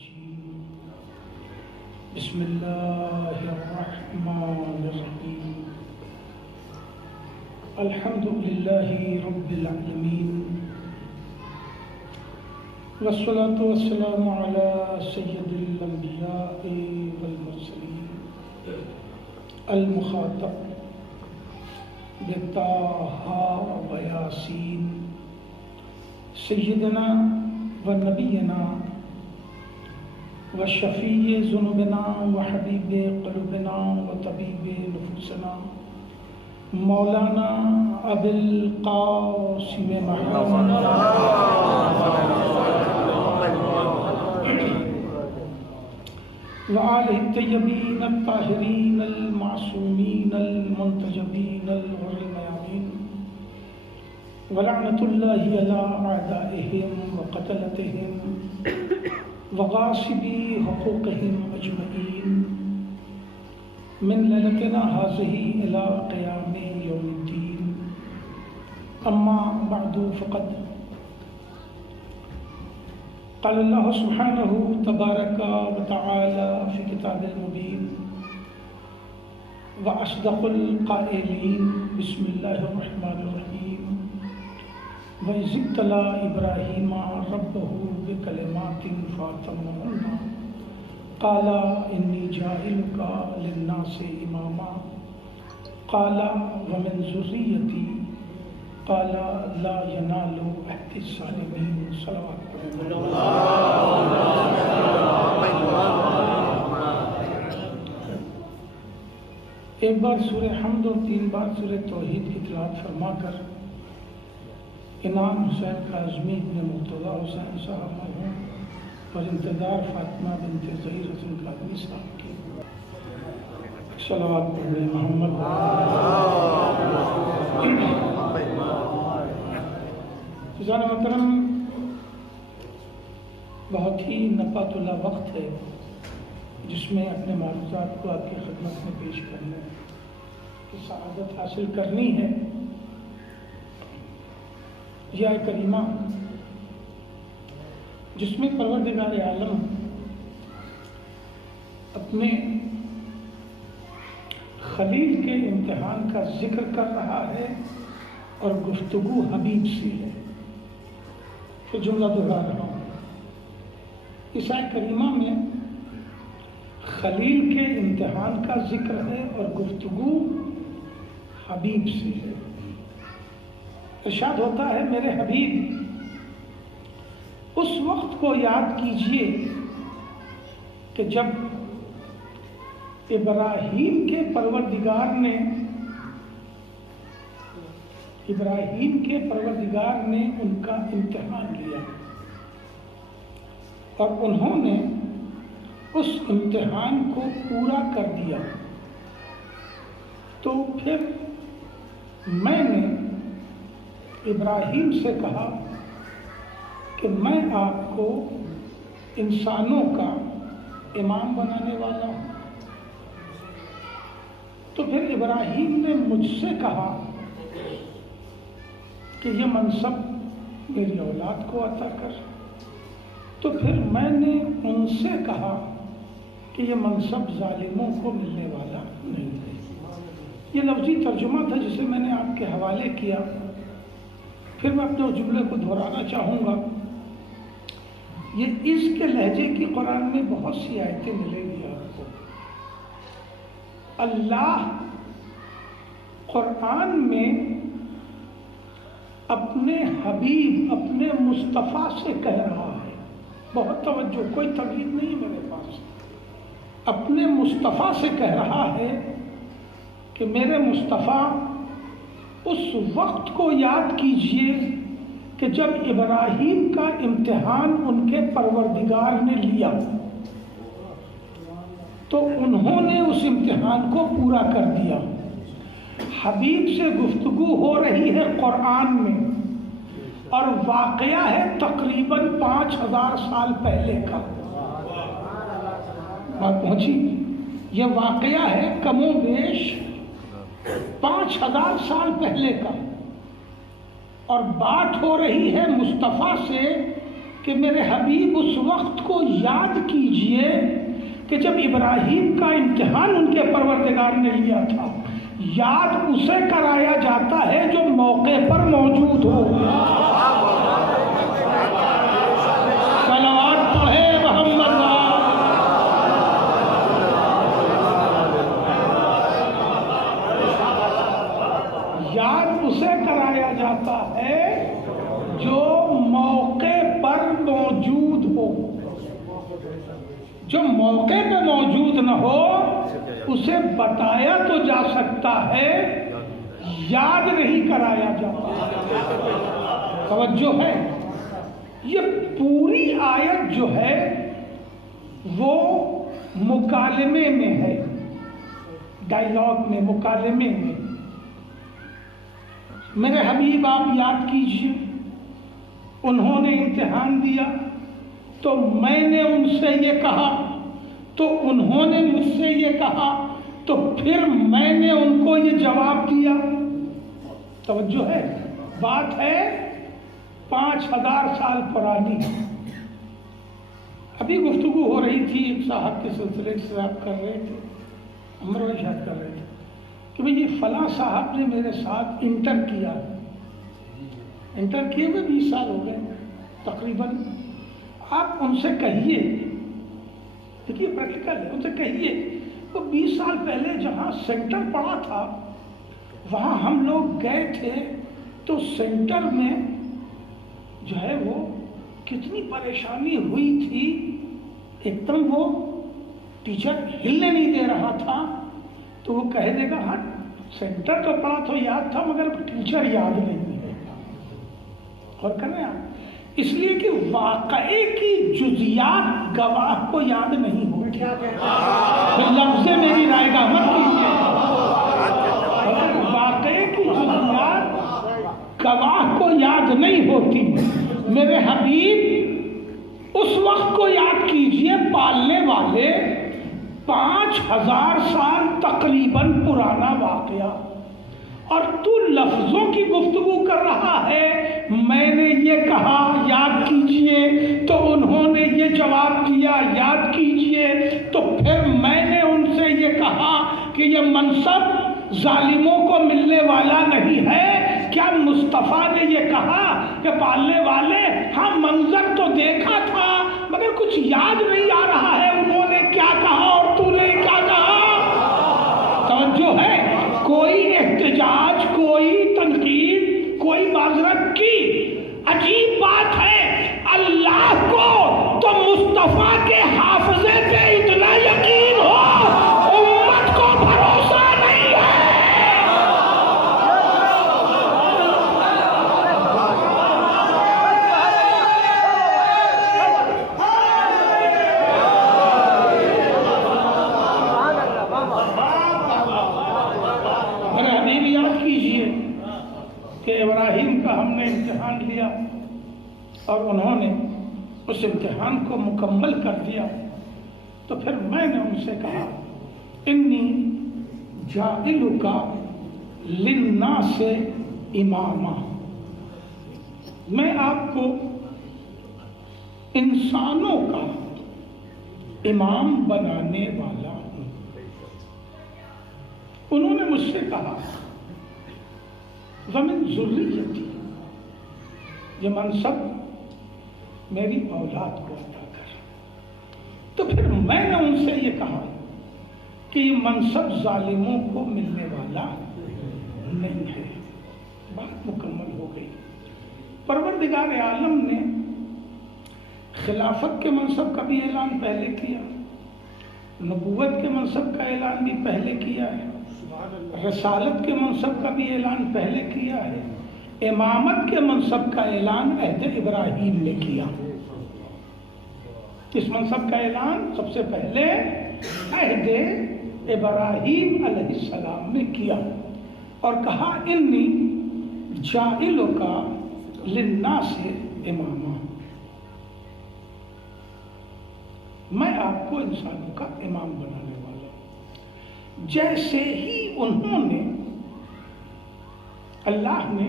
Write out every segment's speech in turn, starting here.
الرجيم بسم الله الرحمن الرحيم الحمد لله رب العالمين والصلاة والسلام على سيد الأنبياء والمرسلين المخاطب بطه وياسين سيدنا ونبينا وشفيع ذنوبنا وحبيب قلوبنا وطبيب نفوسنا مولانا ابو القاسم محمد وآلہ الطیبین الطاہرین المعصومین المنتجبین الغر الميامین ولعنة الله على أعدائهم وقتلتهم وغاصبي حقوقهم أجمعين من ليلتنا هذه إلى قيام يوم الدين أما بعد فقد قال الله سبحانه تبارك وتعالى في كتاب المبين وأصدق القائلين بسم الله الرحمن الرحيم وَإِذِ ابْتَلَىٰ إِبْرَاهِيمَ رَبَّهُ بِكَلِمَاتٍ فَأَتَمَّهُنَّ قَالَ إِنِّي جَاعِلُكَ لِلنَّاسِ إِمَامًا قَالَ وَمِنْ ذُرِّيَّتِي قَالَ لَا يَنَالُ عَهْدِي الظَّالِمِينَ صلوات ایک بار سورہ حمد اور 3 بار سورہ توحید کی تلاوت فرما کر انعام حسین کاظمی ابن مرتضیٰ حسین صاحب مرحوم اور انتظار فاطمہ بنت ظہیر حسن کاظمی صاحب کی صلوات پڑھیں محمد عزیزان محترم، بہت ہی نفعت اللہ وقت ہے جس میں اپنے معروضات کو آپ کی خدمت میں پیش کرنے کی سعادت حاصل کرنی ہے۔ یہ آیت کریمہ جس میں پروردگار عالم اپنے خلیل کے امتحان کا ذکر کر رہا ہے اور گفتگو حبیب سے ہے۔ پھر جملہ دہرا رہا ہوں، اس آیت کریمہ میں خلیل کے امتحان کا ذکر ہے اور گفتگو حبیب سے ہے۔ ارشاد ہوتا ہے میرے حبیب اس وقت کو یاد کیجئے کہ جب ابراہیم کے پروردگار نے ان کا امتحان لیا اور انہوں نے اس امتحان کو پورا کر دیا، تو پھر میں نے ابراہیم سے کہا کہ میں آپ کو انسانوں کا امام بنانے والا ہوں۔ تو پھر ابراہیم نے مجھ سے کہا کہ یہ منصب میری اولاد کو عطا کر، تو پھر میں نے ان سے کہا کہ یہ منصب ظالموں کو ملنے والا نہیں ہے۔ یہ لفظی ترجمہ تھا جسے میں نے آپ کے حوالے کیا، پھر میں اپنے جملے کو دہرانا چاہوں گا۔ یہ اس کے لہجے کی قرآن میں بہت سی آیتیں ملیں گی آپ کو۔ اللہ قرآن میں اپنے حبیب اپنے مصطفیٰ سے کہہ رہا ہے، بہت توجہ، کوئی تقلید نہیں میرے پاس، اپنے مصطفیٰ سے کہہ رہا ہے کہ میرے مصطفیٰ اس وقت کو یاد کیجئے کہ جب ابراہیم کا امتحان ان کے پروردگار نے لیا تو انہوں نے اس امتحان کو پورا کر دیا۔ حبیب سے گفتگو ہو رہی ہے قرآن میں، اور واقعہ ہے تقریباً 5000 سال پہلے کا۔ بات پہنچی؟ یہ واقعہ ہے کم و بیش 5000 سال پہلے کا، اور بات ہو رہی ہے مصطفیٰ سے کہ میرے حبیب اس وقت کو یاد کیجئے کہ جب ابراہیم کا امتحان ان کے پروردگار نے لیا تھا. یاد اسے کرایا جاتا ہے جو موقع پر موجود ہو. صلوات پڑھے محمد. یاد اسے کرایا جاتا ہے جو موقع پر موجود ہو. جو موقع پہ موجود نہ ہو اسے بتایا تو جا سکتا ہے، یاد نہیں کرایا جاتا. توجہ ہے. یہ پوری آیت جو ہے وہ مکالمے میں ہے، ڈائیلاگ میں، مکالمے میں. میرے حبیب آپ یاد کیجئے، انہوں نے امتحان دیا تو میں نے ان سے یہ کہا، تو انہوں نے مجھ سے یہ کہا، تو پھر میں نے ان کو یہ جواب دیا. توجہ ہے. بات ہے 5000 سال پرانی. ابھی گفتگو ہو رہی تھی ایک صاحب کے سلسلے سے، آپ کر رہے تھے، عمر شاید کر رہے تھے کہ بھئی یہ فلاں صاحب نے میرے ساتھ انٹر کیا. انٹر کیے ہوئے 20 سال ہو گئے تقریباً. آپ ان سے کہیے، دیکھیے پریکٹیکل ہے، ان سے کہیے وہ 20 سال پہلے جہاں سینٹر پڑا تھا وہاں ہم لوگ گئے تھے تو سینٹر میں جو ہے وہ کتنی پریشانی ہوئی تھی. ایک دم وہ ٹیچر ہلنے نہیں دے رہا تھا. تو وہ کہہ دے گا ہاں سینٹر تو پڑا تو یاد تھا مگر ٹیچر یاد نہیں ہے. اور کریں آپ اس لیے کہ واقعے کی جزیات گواہ کو یاد نہیں ہوتی. لفظ میری رائے گاہ مت کیجیے. واقعے کی جزیات گواہ کو یاد نہیں ہوتی. میرے حبیب اس وقت کو یاد کیجئے پالنے والے 5000 سال تقریباً پرانا واقعہ، اور تو لفظوں کی گفتگو کر رہا ہے. میں نے یہ کہا یاد کیجئے تو انہوں نے یہ جواب دیا یاد کیجئے. تو پھر میں نے ان سے یہ کہا کہ یہ منصب ظالموں کو ملنے والا نہیں ہے. کیا مصطفیٰ نے یہ کہا کہ پالنے والے ہاں منظر تو دیکھا تھا مگر کچھ یاد نہیں آ رہا ہے انہوں نے کیا کہا اور تو نے کیا کہا. توجہ ہے. کوئی احتجاج، کوئی تنقید، کوئی معذرت کی عجیب بات ہے. اللہ کو تو مصطفیٰ کے حافظے پہ اتنا یقین ہو، امت کو بھروسہ نہیں ہے. میرے حبیب یاد کیجئے کہ ابراہیم کا ہم نے امتحان لیا اور انہوں نے اس امتحان کو مکمل کر دیا. تو پھر میں نے ان سے کہا انی جاعلک للناس اماما، میں آپ کو انسانوں کا امام بنانے والا ہوں. انہوں نے مجھ سے کہا ومن ذریتی، یہ منصب میری اولاد کو عطا کر. تو پھر میں نے ان سے یہ کہا کہ یہ منصب ظالموں کو ملنے والا نہیں ہے. بات مکمل ہو گئی. پروردگار عالم نے خلافت کے منصب کا بھی اعلان پہلے کیا، نبوت کے منصب کا اعلان بھی پہلے کیا ہے، رسالت کے منصب کا بھی اعلان پہلے کیا ہے، امامت کے منصب کا اعلان عہد ابراہیم نے کیا. اس منصب کا اعلان سب سے پہلے عہد ابراہیم علیہ السلام نے کیا اور کہا انی جاعلک للناس اماما، میں آپ کو انسانوں کا امام بنانے والا ہوں. جیسے ہی انہوں نے، اللہ نے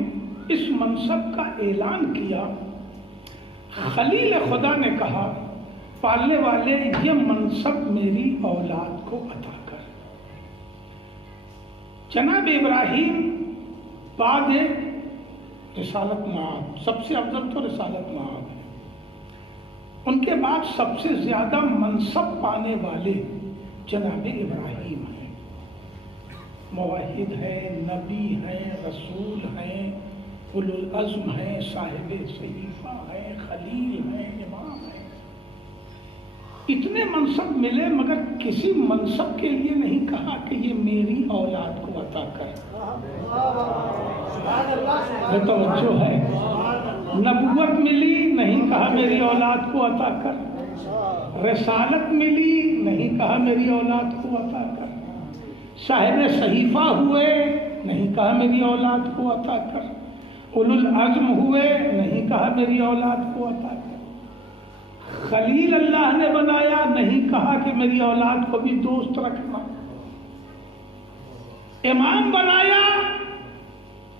اس منصب کا اعلان کیا، خلیل خدا نے کہا پالنے والے یہ منصب میری اولاد کو عطا کر۔ جناب ابراہیم بعد رسالت مآب، سب سے افضل تو رسالت مآب ہے، ان کے بعد سب سے زیادہ منصب پانے والے جناب ابراہیم ہیں۔ موحد ہیں، نبی ہیں، رسول ہیں، اولو العزم ہیں، صاحب صحیفہ ہیں، خلیل ہیں، امام ہیں۔ اتنے منصب ملے مگر کسی منصب کے لیے نہیں کہا کہ یہ میری اولاد کو عطا کر۔ یہ توجہ ہے۔ نبوت ملی، نہیں کہا میری اولاد کو عطا کر۔ رسالت ملی، نہیں کہا میری اولاد کو عطا کر۔ صاحب صحیفہ ہوئے، نہیں کہا میری اولاد کو عطا کر۔ اولو العزم ہوئے، نہیں کہا میری اولاد کو عطا کر۔ خلیل اللہ نے بنایا، نہیں کہا کہ میری اولاد کو بھی دوست رکھنا۔ امام بنایا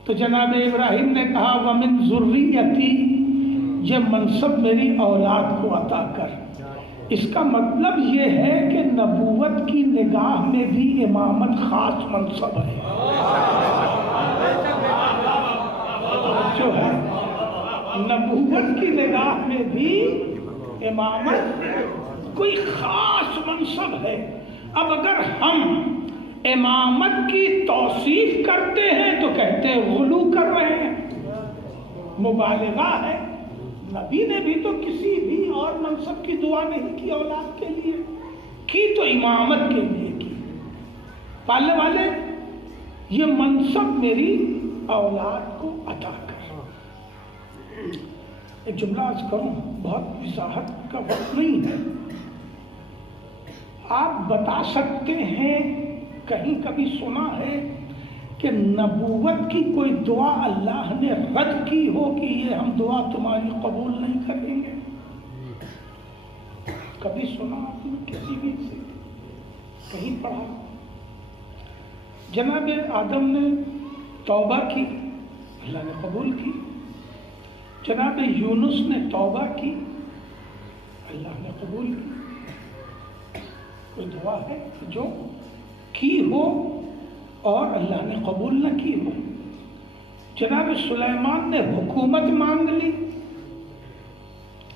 تو جناب ابراہیم نے کہا وَمِن ذُرِّيَّتِي، یہ منصب میری اولاد کو عطا کر۔ اس کا مطلب یہ ہے کہ نبوت کی نگاہ میں بھی امامت خاص منصب ہے۔ جو ہے نبوت کی نگاہ میں بھی امامت کوئی خاص منصب ہے۔ اب اگر ہم امامت کی توصیف کرتے ہیں تو کہتے ہیں غلو کر رہے ہیں، مبالغہ ہے۔ نبی نے بھی تو کسی بھی اور منصب کی دعا نہیں کی اولاد کے لیے، کی تو امامت کے لیے کی۔ پالنے والے یہ منصب میری اولاد کو عطا کر۔ ایک جملہ عرض کروں، بہت وضاحت کا وقت نہیں ہے۔ آپ بتا سکتے ہیں کہیں کبھی سنا ہے کہ نبوت کی کوئی دعا اللہ نے رد کی ہو کہ یہ ہم دعا تمہاری قبول نہیں کریں گے؟ کبھی سنا آپ نے کسی بھی سے؟ کہیں پڑھا؟ جناب آدم نے توبہ کی، اللہ نے قبول کی۔ جناب یونس نے توبہ کی، اللہ نے قبول کی۔ کوئی دعا ہے جو کی ہو اور اللہ نے قبول نہ کی ہو؟ جناب سلیمان نے حکومت مانگ لی،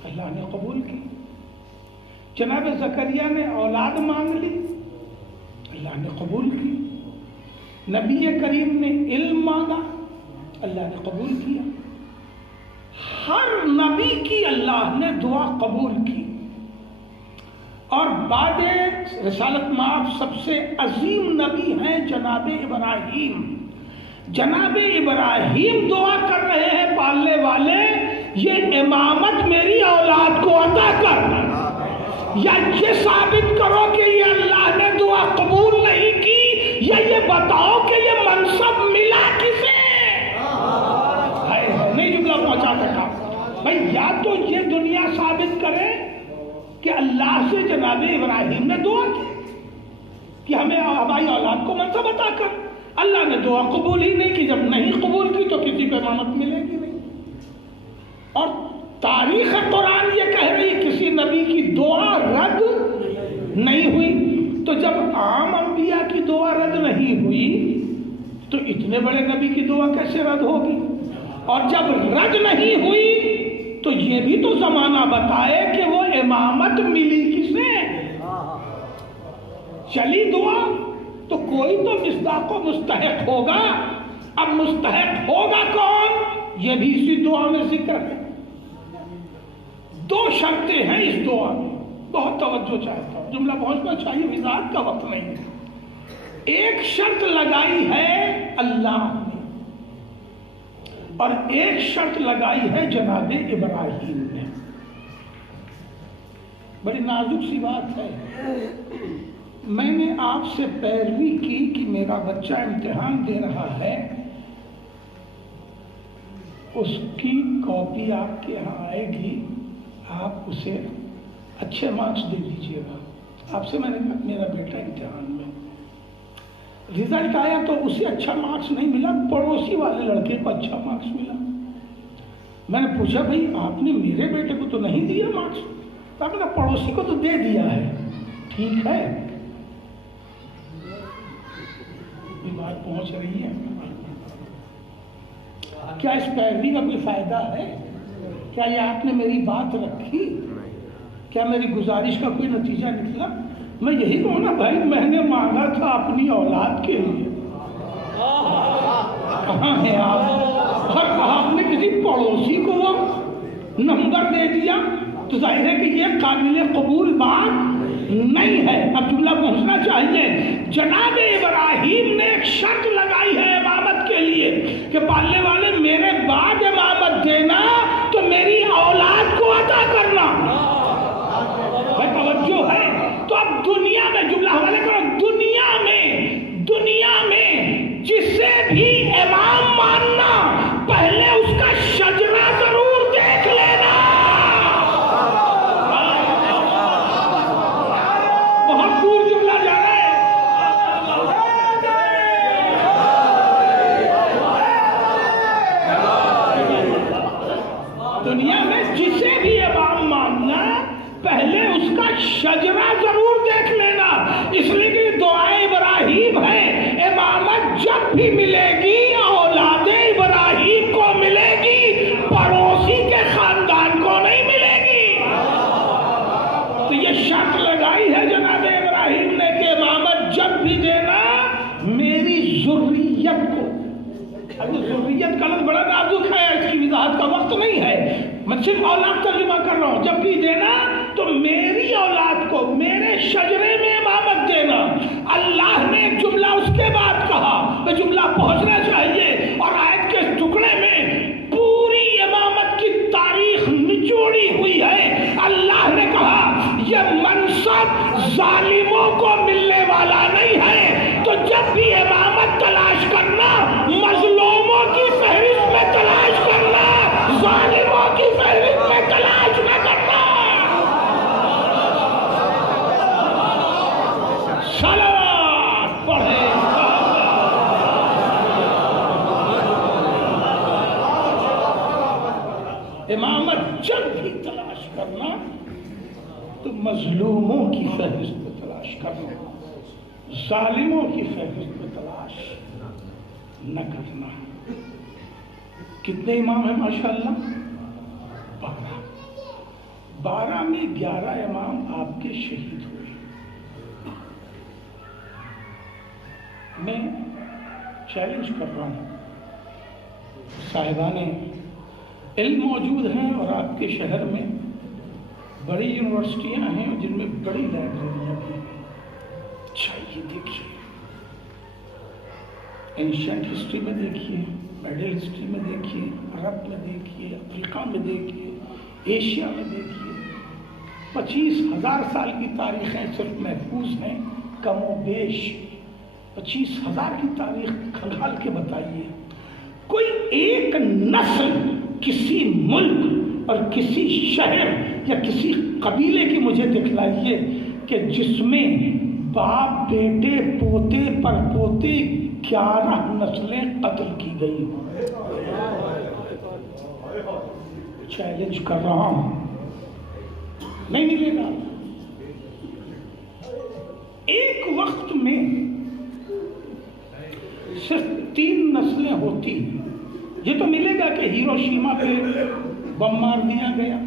اللہ نے قبول کی۔ جناب زکریا نے اولاد مانگ لی، اللہ نے قبول کی۔ نبی کریم نے علم مانگا، اللہ نے قبول کیا۔ ہر نبی کی اللہ نے دعا قبول کی۔ اور بعد رسالت مآب سب سے عظیم نبی ہیں جناب ابراہیم۔ جناب ابراہیم دعا کر رہے ہیں پالنے والے یہ امامت میری اولاد کو عطا کر، یا یہ ثابت کرو کہ یہ اللہ نے دعا قبول نہیں کی، یا یہ بتاؤ کہ یہ منصب ملا کسے؟ نہیں جملہ پہنچا سکا بھائی، یا تو یہ دنیا ثابت کرے کہ اللہ سے جناب ابراہیم نے دعا کی کہ ہمیں ہماری اولاد کو منصب عطا کر، اللہ نے دعا قبول ہی نہیں کی۔ جب نہیں قبول کی تو کسی کو امامت ملے گی نہیں۔ اور تاریخ قرآن یہ کہہ رہی کسی نبی کی دعا رد نہیں ہوئی، تو جب عام انبیاء کی دعا رد نہیں ہوئی تو اتنے بڑے نبی کی دعا کیسے رد ہوگی؟ اور جب رد نہیں ہوئی تو یہ بھی تو زمانہ بتائے کہ وہ امامت ملی کسے؟ چلی دعا تو کوئی تو مصداق و مستحق ہوگا۔ اب مستحق ہوگا کون؟ یہ بھی اسی دعا میں ذکر ہے۔ دو شرطیں ہیں اس دعا میں، بہت توجہ چاہتا ہوں، جملہ پہنچنا چاہیے، وضاحت کا وقت نہیں ہے۔ ایک شرط لگائی ہے اللہ نے اور ایک شرط لگائی ہے جناب ابراہیم نے۔ بڑی نازک سی بات ہے۔ میں نے آپ سے پیروی کی کہ میرا بچہ امتحان دے رہا ہے، اس کی کاپی آپ کے یہاں آئے گی، آپ اسے اچھے مارکس دے دیجیے گا۔ آپ سے میں نے کہا میرا بیٹا امتحان میں رزلٹ آیا تو اسے اچھا مارکس نہیں ملا، پڑوسی والے لڑکے کو اچھا مارکس ملا۔ میں نے پوچھا بھائی آپ نے میرے بیٹے کو تو نہیں دیا مارکس؟ تو آپ نے پڑوسی کو تو دے دیا ہے. ٹھیک ہے، یہ بات پہنچ رہی ہے. کیا اس پیروی کا کوئی فائدہ ہے؟ کیا یہ آپ نے میری بات رکھی؟ کیا میری گزارش کا کوئی نتیجہ نکلا؟ میں یہی کہوں نا بھائی، میں نے مانگا تھا اپنی اولاد کے لیے، کہاں ہے آپ؟ اور آپ نے کسی پڑوسی کو وہ نمبر دے دیا، تو ظاہر ہے کہ یہ قابل قبول بات نہیں ہے. اب جملہ پہنچنا چاہیے. جناب ابراہیم نے ایک شرط لگائی ہے امامت کے لیے کہ پالنے والے میرے بعد امامت دینا تو میری اولاد کو عطا کرنا. بھائی توجہ ہے. تو اب دنیا میں جملہ حوالے کرو، دنیا میں جسے بھی امام ماننا پہلے اس کا شجرہ ضرور دیکھ لینا. بہت دور جملہ جا رہا ہے. دنیا میں جسے بھی امام ماننا پہلے اس کا شجرہ ضرور دیکھ لینا. اس لیے کہ دعائے ابراہیم ہے، امامت جب بھی ملے گی اولاد ابراہیم کو ملے گی، پڑوسی کے خاندان کو نہیں ملے گی. تو یہ شرط لگائی ہے جناب ابراہیم نے کہ امامت جب بھی دینا میری ذریت کو. اب ذریت کا لفظ بڑا نازک ہے، اس کی وضاحت کا وقت نہیں ہے، میں صرف اولاد ترجمہ کر رہا ہوں. جب بھی دینا تو میری اولاد کو میرے شجرے میں امامت دینا. اللہ نے جملہ اس کے بعد کہا، میں جملہ پہنچنا چاہیے. اور آیت کے ٹکڑے میں پوری امامت کی تاریخ نچوڑی ہوئی ہے. اللہ نے کہا یہ منصب ظالموں کو ملنے والا نہیں ہے، تو جب بھی امامت تلاش کرنا مظلوموں کی فہرست میں تلاش کرنا، ظالموں کی فہرست میں تلاش نہ کرنا. صلوات پڑھے. امامت جب بھی تلاش کرنا تو مظلوموں کی فہرست میں تلاش کرنا، ظالموں کی فہرست میں تلاش نہ کرنا. کتنے امام ہیں ماشاءاللہ؟ 12 میں 11 امام آپ کے شہید ہوئے. میں چیلنج کر رہا ہوں، صاحبان علم موجود ہیں اور آپ کے شہر میں بڑی یونیورسٹیاں ہیں جن میں بڑی لائبریریاں بھی ہیں. اچھا یہ دیکھیے، اینشینٹ ہسٹری میں دیکھیے، میڈل ہسٹری میں دیکھیے، عرب میں دیکھیے، افریقہ میں دیکھیے، ایشیا میں دیکھیے. 25,000 سال کی تاریخیں صرف محفوظ ہیں کم و بیش. 25,000 کی تاریخ کھنگال کے بتائیے. کوئی ایک نسل کسی ملک اور کسی شہر یا کسی قبیلے کی مجھے دکھلائیے کہ جس میں باپ بیٹے پوتے پر پوتے 11 نسلیں قتل کی گئی ہوں. چیلنج کر رہا ہوں، نہیں ملے گا. ایک وقت میں صرف 3 نسلیں ہوتی. یہ تو ملے گا کہ ہیروشیما پہ بم مار دیا گیا،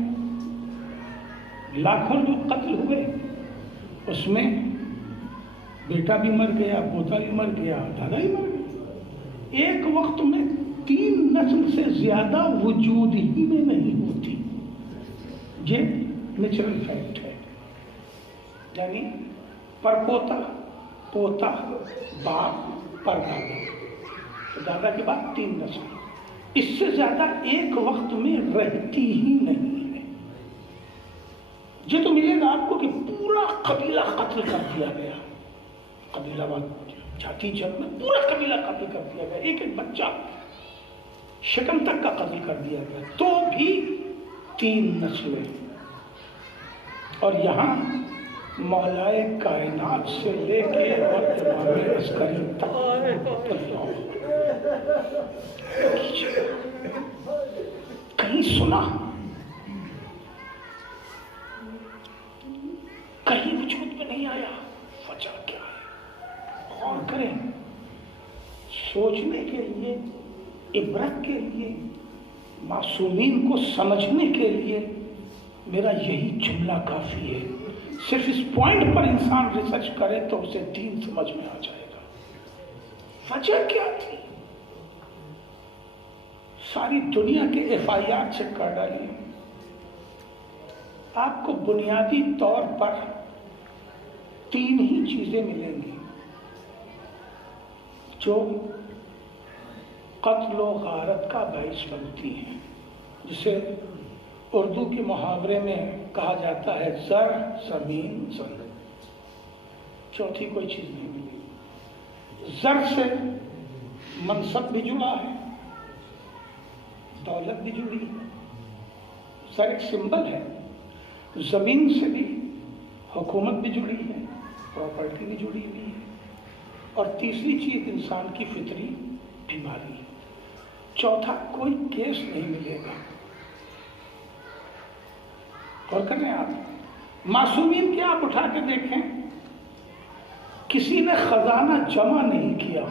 لاکھوں لوگ قتل ہوئے، اس میں بیٹا بھی مر گیا، پوتا بھی مر گیا، دادا بھی مر گیا. ایک وقت میں 3 نسل سے زیادہ وجود ہی میں نہیں ہوتی. یہ نیچرل فیکٹ ہے. یعنی پرپوتا، پوتا، باپ، پردادا، تو دادا کے بعد 3 نسل. اس سے زیادہ ایک وقت میں رہتی ہی نہیں ہے. یہ تو ملے گا آپ کو کہ پورا قبیلہ قتل کر دیا گیا، قبیلہ جاتی جنگ میں پورا قبیلہ قتل کر دیا گیا، ایک ایک بچہ شکم تک کا قتل کر دیا گیا، تو بھی 3 نسلیں. اور یہاں مولائے کائنات سے لے کے اور امام عسکری تک کہیں سنا، کہیں وجود میں نہیں آیا، وجہ کیا ہے؟ غور کریں، سوچنے کے لیے، عبرت کے لیے، معصومین کو سمجھنے کے لیے میرا یہی جملہ کافی ہے۔ صرف اس پوائنٹ پر انسان ریسرچ کرے تو اسے دین سمجھ میں آ جائے گا۔ وجہ کیا تھی؟ ساری دنیا کے FIR چیک کر ڈالیے، آپ کو بنیادی طور پر 3 ہی چیزیں ملیں گی جو قتل و غارت کا باعث بنتی ہیں، جسے اردو کے محاورے میں کہا جاتا ہے زر، زمین، زنگ۔ چوتھی کوئی چیز نہیں ملی۔ زر سے منصب بھی جڑا ہے، دولت بھی جڑی ہے، زر ایک سمبل ہے۔ زمین سے بھی حکومت بھی جڑی ہے، پراپرٹی بھی جڑی ہوئی ہے، اور تیسری چیز انسان کی فطری بیماری ہے۔ چوتھا کوئی کیس نہیں ملے گا۔ غور کریں آپ، معصومین کے آپ اٹھا کے دیکھیں، کسی نے خزانہ جمع نہیں کیا،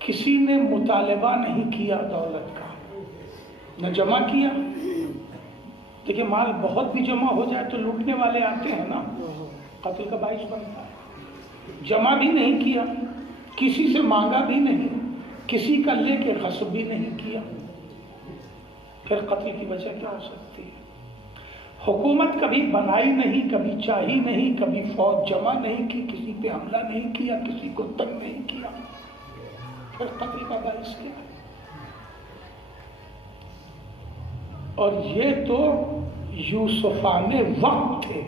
کسی نے مطالبہ نہیں کیا دولت کا، نہ جمع کیا۔ دیکھیں مال بہت بھی جمع ہو جائے تو لوٹنے والے آتے ہیں نا، قتل کا باعث بنتا ہے۔ جمع بھی نہیں کیا، کسی سے مانگا بھی نہیں، کسی کا لے کے غصب بھی نہیں کیا، پھر قتل کی وجہ کیا ہو سکتی ہے؟ حکومت کبھی بنائی نہیں، کبھی چاہی نہیں، کبھی فوج جمع نہیں کی، کسی پہ حملہ نہیں کیا، کسی کو تنگ نہیں کیا، پھر قتل کا باعث کیا ہے؟ اور یہ تو یوسفان وقت تھے،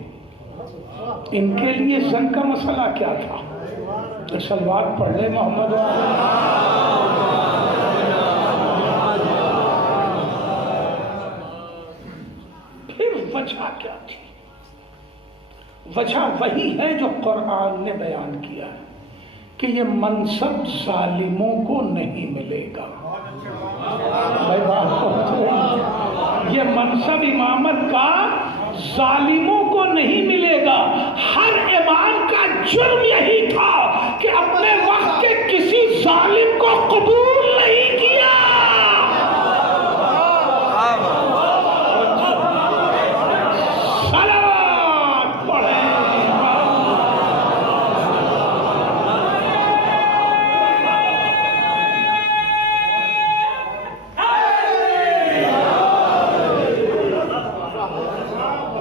ان کے لیے زن کا مسئلہ کیا تھا؟ سلوات پڑھ لے محمد۔ پھر وجہ کیا تھی؟ وجہ وہی ہے جو قرآن نے بیان کیا ہے کہ یہ منصب ظالموں کو نہیں ملے گا۔ بھائی بات، یہ منصب امامت کا ظالموں کو نہیں ملے گا۔ ہر امام کا جرم یہی تھا کہ اپنے وقت کے کسی ظالم کو قبول نہیں کیا۔ صلوات پڑھیں۔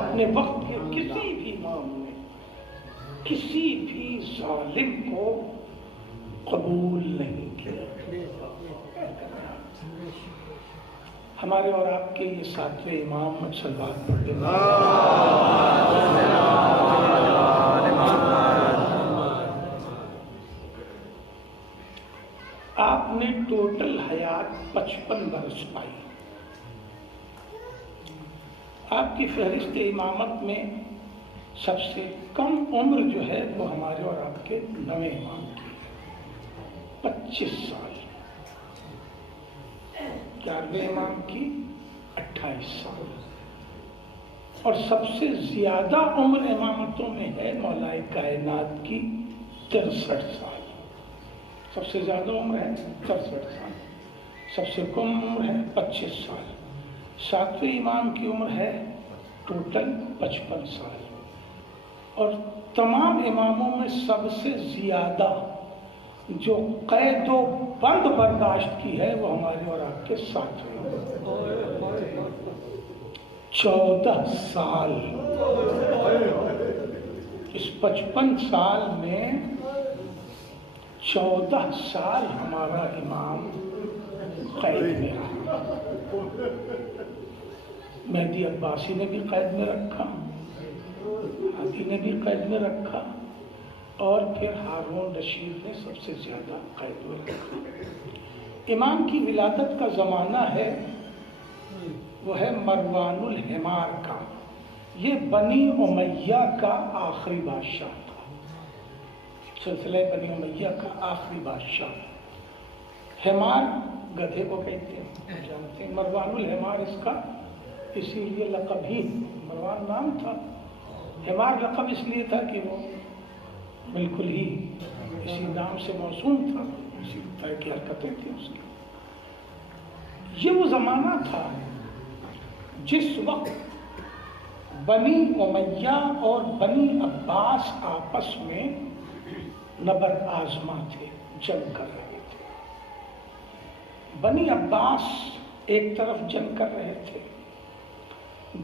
اپنے وقت کے کسی بھی امام نے کسی بھی ظالم کو قبول نہیں کیا۔ ہمارے اور آپ کے یہ 7ویں امام صلوات پڑھتے ہیں۔ آپ نے ٹوٹل حیات 55 برس پائی۔ آپ کی فہرست امامت میں سب سے کم عمر جو ہے وہ ہمارے اور آپ کے 9ویں امام کی ہے، 25 سال۔ 11ویں امام کی 28 سال، اور سب سے زیادہ عمر امامتوں میں ہے مولا کائنات کی 63 سال۔ سب سے زیادہ عمر ہے 63 سال، سب سے کم عمر ہے 25 سال۔ 7ویں امام کی عمر ہے ٹوٹل 55 سال، اور تمام اماموں میں سب سے زیادہ جو قید و بند برداشت کی ہے وہ ہمارے اور آپ کے 7ویں 14 سال۔ اس 55 سال میں 14 سال ہمارا امام قید میں رہا۔ مہدی عباسی نے بھی قید میں رکھا، ہادی نے بھی قید میں رکھا، اور پھر ہارون رشید نے سب سے زیادہ قید میں رکھا۔ امام کی ولادت کا زمانہ ہے وہ ہے مروان الحمار کا۔ یہ بنی امیہ کا آخری بادشاہ تھا، سلسلہ بنی امیہ کا آخری بادشاہ۔ حمار گدھے کو کہتے ہیں، جانتے ہیں مروان الحمار اس کا اسی لیے لقب ہی، مروان نام تھا، حمار لقب اس لیے تھا کہ وہ بالکل ہی اسی نام سے موسوم تھا، اسی طرح کی حرکتیں تھیں اس کی۔ یہ وہ زمانہ تھا جس وقت بنی امیہ اور بنی عباس آپس میں نبر آزما تھے، جنگ کر رہے تھے۔ بنی عباس ایک طرف جنگ کر رہے تھے،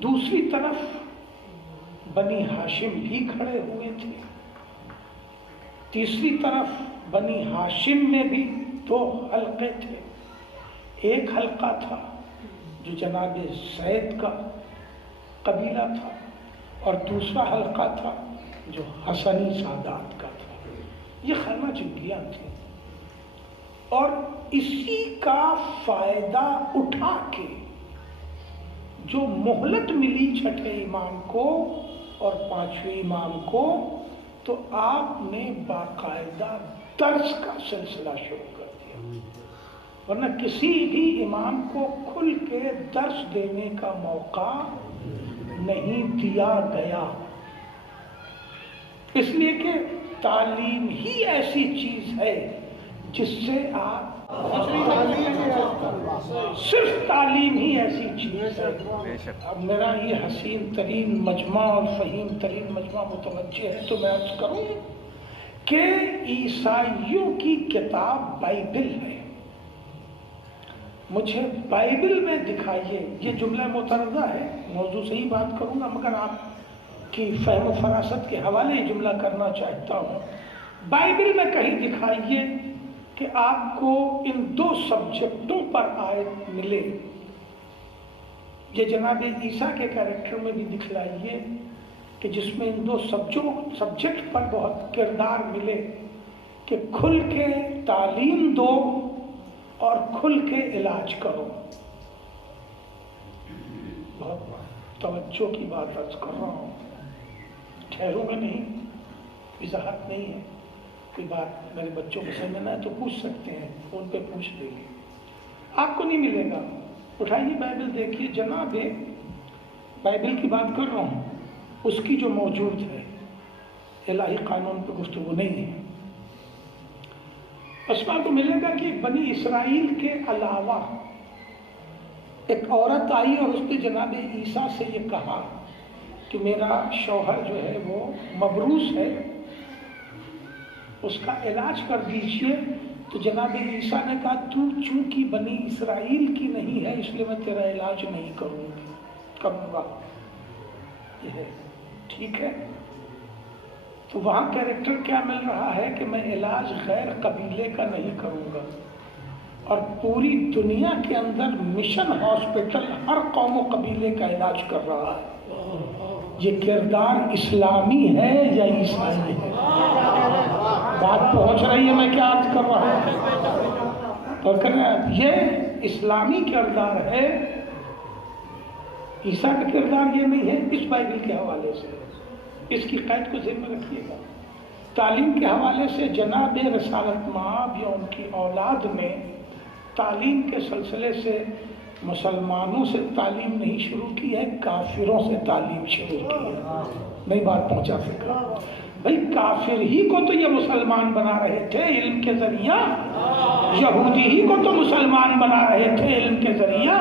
دوسری طرف بنی ہاشم بھی کھڑے ہوئے تھے، تیسری طرف بنی ہاشم میں بھی دو حلقے تھے، ایک حلقہ تھا جو جناب زید کا قبیلہ تھا اور دوسرا حلقہ تھا جو حسنی سادات کا تھا۔ یہ خیمہ جنگیاں تھیں اور اسی کا فائدہ اٹھا کے جو مہلت ملی چھٹے امام کو اور پانچویں امام کو، تو آپ نے باقاعدہ درس کا سلسلہ شروع کر دیا، ورنہ کسی بھی امام کو کھل کے درس دینے کا موقع نہیں دیا گیا، اس لیے کہ تعلیم ہی ایسی چیز ہے جس سے آپ صرف تعلیم ہی ایسی چیز ہے۔ اب میرا یہ حسین ترین مجمع اور فہیم ترین مجمع متوجہ ہے تو میں عرض کروں کہ عیسائیوں کی کتاب بائبل ہے، مجھے بائبل میں دکھائیے، یہ جملہ مترادف ہے، موضوع سے ہی بات کروں گا مگر آپ کی فہم و فراست کے حوالے یہ جملہ کرنا چاہتا ہوں، بائبل میں کہیں دکھائیے کہ آپ کو ان دو سبجیکٹوں پر آیت ملے، یہ جناب عیسیٰ کے کیریکٹر میں بھی دکھلائیے کہ جس میں ان دو سبجیکٹ پر بہت کردار ملے کہ کھل کے تعلیم دو اور کھل کے علاج کرو۔ بہت توجہ کی بات عرض کر رہا ہوں، ٹھہروں گا نہیں، وضاحت نہیں ہے، کوئی بات میرے بچوں کو سمجھنا ہے تو پوچھ سکتے ہیں، فون پہ پوچھ لیں گے، آپ کو نہیں ملے گا۔ اٹھائیے بائبل دیکھیے، جناب بائبل کی بات کر رہا ہوں، اس کی جو موجود ہے، الہی قانون پہ گفتگو نہیں ہے۔ اس بات کو ملے گا کہ بنی اسرائیل کے علاوہ ایک عورت آئی اور اس نے جناب عیسیٰ سے یہ کہا کہ میرا شوہر جو ہے وہ مبروس ہے، اس کا علاج کر دیجئے۔ تو جناب عیسیٰ نے کہا تو چونکہ بنی اسرائیل کی نہیں ہے اس لیے میں تیرا علاج نہیں کروں گا، یہ ہے ٹھیک ہے۔ تو وہاں کیریکٹر کیا مل رہا ہے کہ میں علاج غیر قبیلے کا نہیں کروں گا، اور پوری دنیا کے اندر مشن ہاسپٹل ہر قوم و قبیلے کا علاج کر رہا ہے۔ یہ کردار اسلامی ہے یا عیسائی ہے؟ بات پہنچ رہی ہے میں کیا عرض کر رہا ہوں؟ اور کر رہے ہیں یہ اسلامی کردار ہے، عیسیٰ کا کردار یہ نہیں ہے۔ اس بائبل کے حوالے سے اس کی قید کو ذہن میں رکھیے گا۔ تعلیم کے حوالے سے جناب رسالت مآب یا ان کی اولاد نے تعلیم کے سلسلے سے مسلمانوں سے تعلیم نہیں شروع کی ہے، کافروں سے تعلیم شروع کی ہے۔ نہیں بات پہنچا سکا بھائی، کافر ہی کو تو یہ مسلمان بنا رہے تھے علم کے ذریعہ، یہودی ہی کو تو مسلمان بنا رہے تھے علم کے ذریعہ،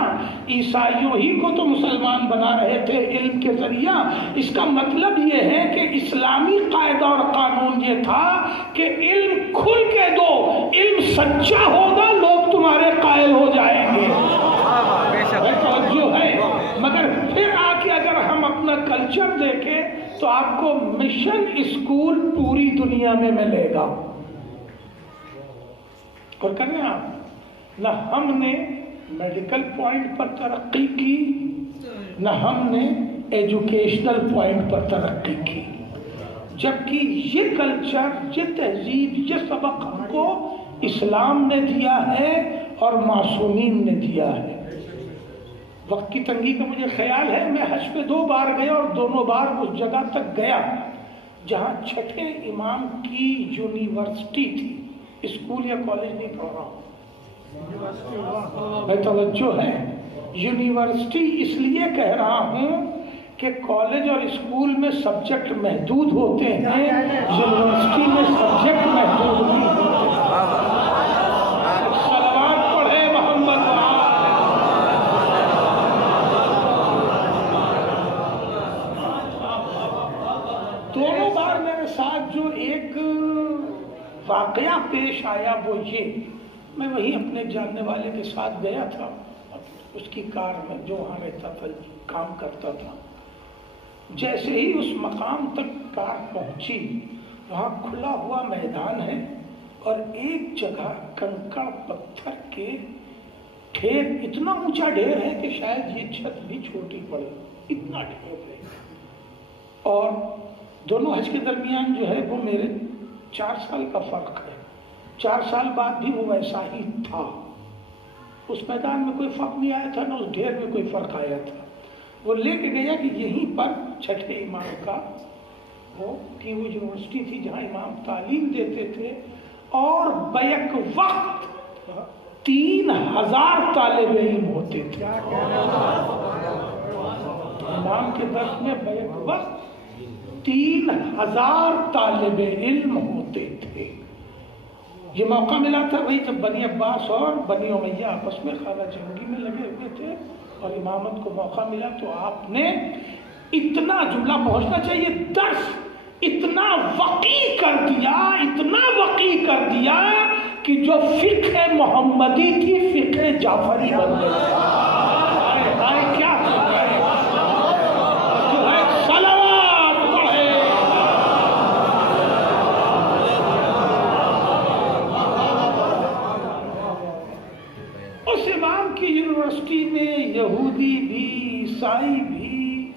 عیسائیوں ہی کو تو مسلمان بنا رہے تھے علم کے ذریعہ۔ اس کا مطلب یہ ہے کہ اسلامی قاعدہ اور قانون یہ تھا کہ علم کھل کے دو، علم سچا ہوگا لوگ تمہارے قائل ہو جائیں گے، توجہ ہے۔ مگر پھر آ کے اگر ہم اپنا کلچر دیکھیں تو آپ کو مشن اسکول پوری دنیا میں ملے گا، اور کر رہے ہیں آپ، نہ ہم نے میڈیکل پوائنٹ پر ترقی کی، نہ ہم نے ایجوکیشنل پوائنٹ پر ترقی کی، جبکہ یہ کلچر، یہ تہذیب، یہ سبق ہم کو اسلام نے دیا ہے اور معصومین نے دیا ہے۔ وقت کی تنگی کا مجھے خیال ہے، میں حج پہ 2 بار گیا اور دونوں بار اس جگہ تک گیا جہاں چھٹے امام کی یونیورسٹی تھی، اسکول یا کالج نہیں پڑھ رہا ہوں، میں توجہ ہے، یونیورسٹی اس لیے کہہ رہا ہوں کہ کالج اور اسکول میں سبجیکٹ محدود ہوتے ہیں، یونیورسٹی میں سبجیکٹ محدود نہیں ہوتے۔ صلوات پڑھے محمد دونوں بار میرے ساتھ جو ایک واقعہ پیش آیا وہ یہ، میں وہیں اپنے جاننے والے کے ساتھ گیا تھا، اس کی کار میں جو وہاں رہتا تھا کام کرتا تھا۔ جیسے ہی اس مقام تک کار پہنچی، وہاں کھلا ہوا میدان ہے اور ایک جگہ کنکڑ پتھر کے ڈھیر، اتنا اونچا ڈھیر ہے کہ شاید یہ چھت بھی چھوٹی پڑے، اتنا ڈھیر ہے۔ اور دونوں حج کے درمیان جو ہے وہ میرے 4 سال کا فرق ہے، 4 سال بعد بھی وہ ویسا ہی تھا۔ اس میدان میں کوئی فرق نہیں آیا تھا، نہ اس ڈھیر میں کوئی فرق آیا تھا۔ وہ لے کے گیا کہ یہیں پر چھٹے امام کا وہ یونیورسٹی تھی جہاں امام تعلیم دیتے تھے، اور بیک وقت 3000 طالب علم ہوتے تھے امام کے درس میں، بیک وقت 3000 طالب علم ہوتے تھے۔ یہ موقع ملا تھا وہی جب بنی عباس اور بنی امیہ آپس میں خانہ جنگی میں لگے ہوئے تھے، اور امامت کو موقع ملا تو آپ نے اتنا جملہ پہنچنا چاہیے، درس اتنا وقی کر دیا، اتنا وقی کر دیا کہ جو فقہ محمدی تھی فقہ جعفری بن گئی۔ کیا جو ہے صلوات پڑھے۔ اس امام کی یونیورسٹی میں یہودی بھی، عیسائی بھی،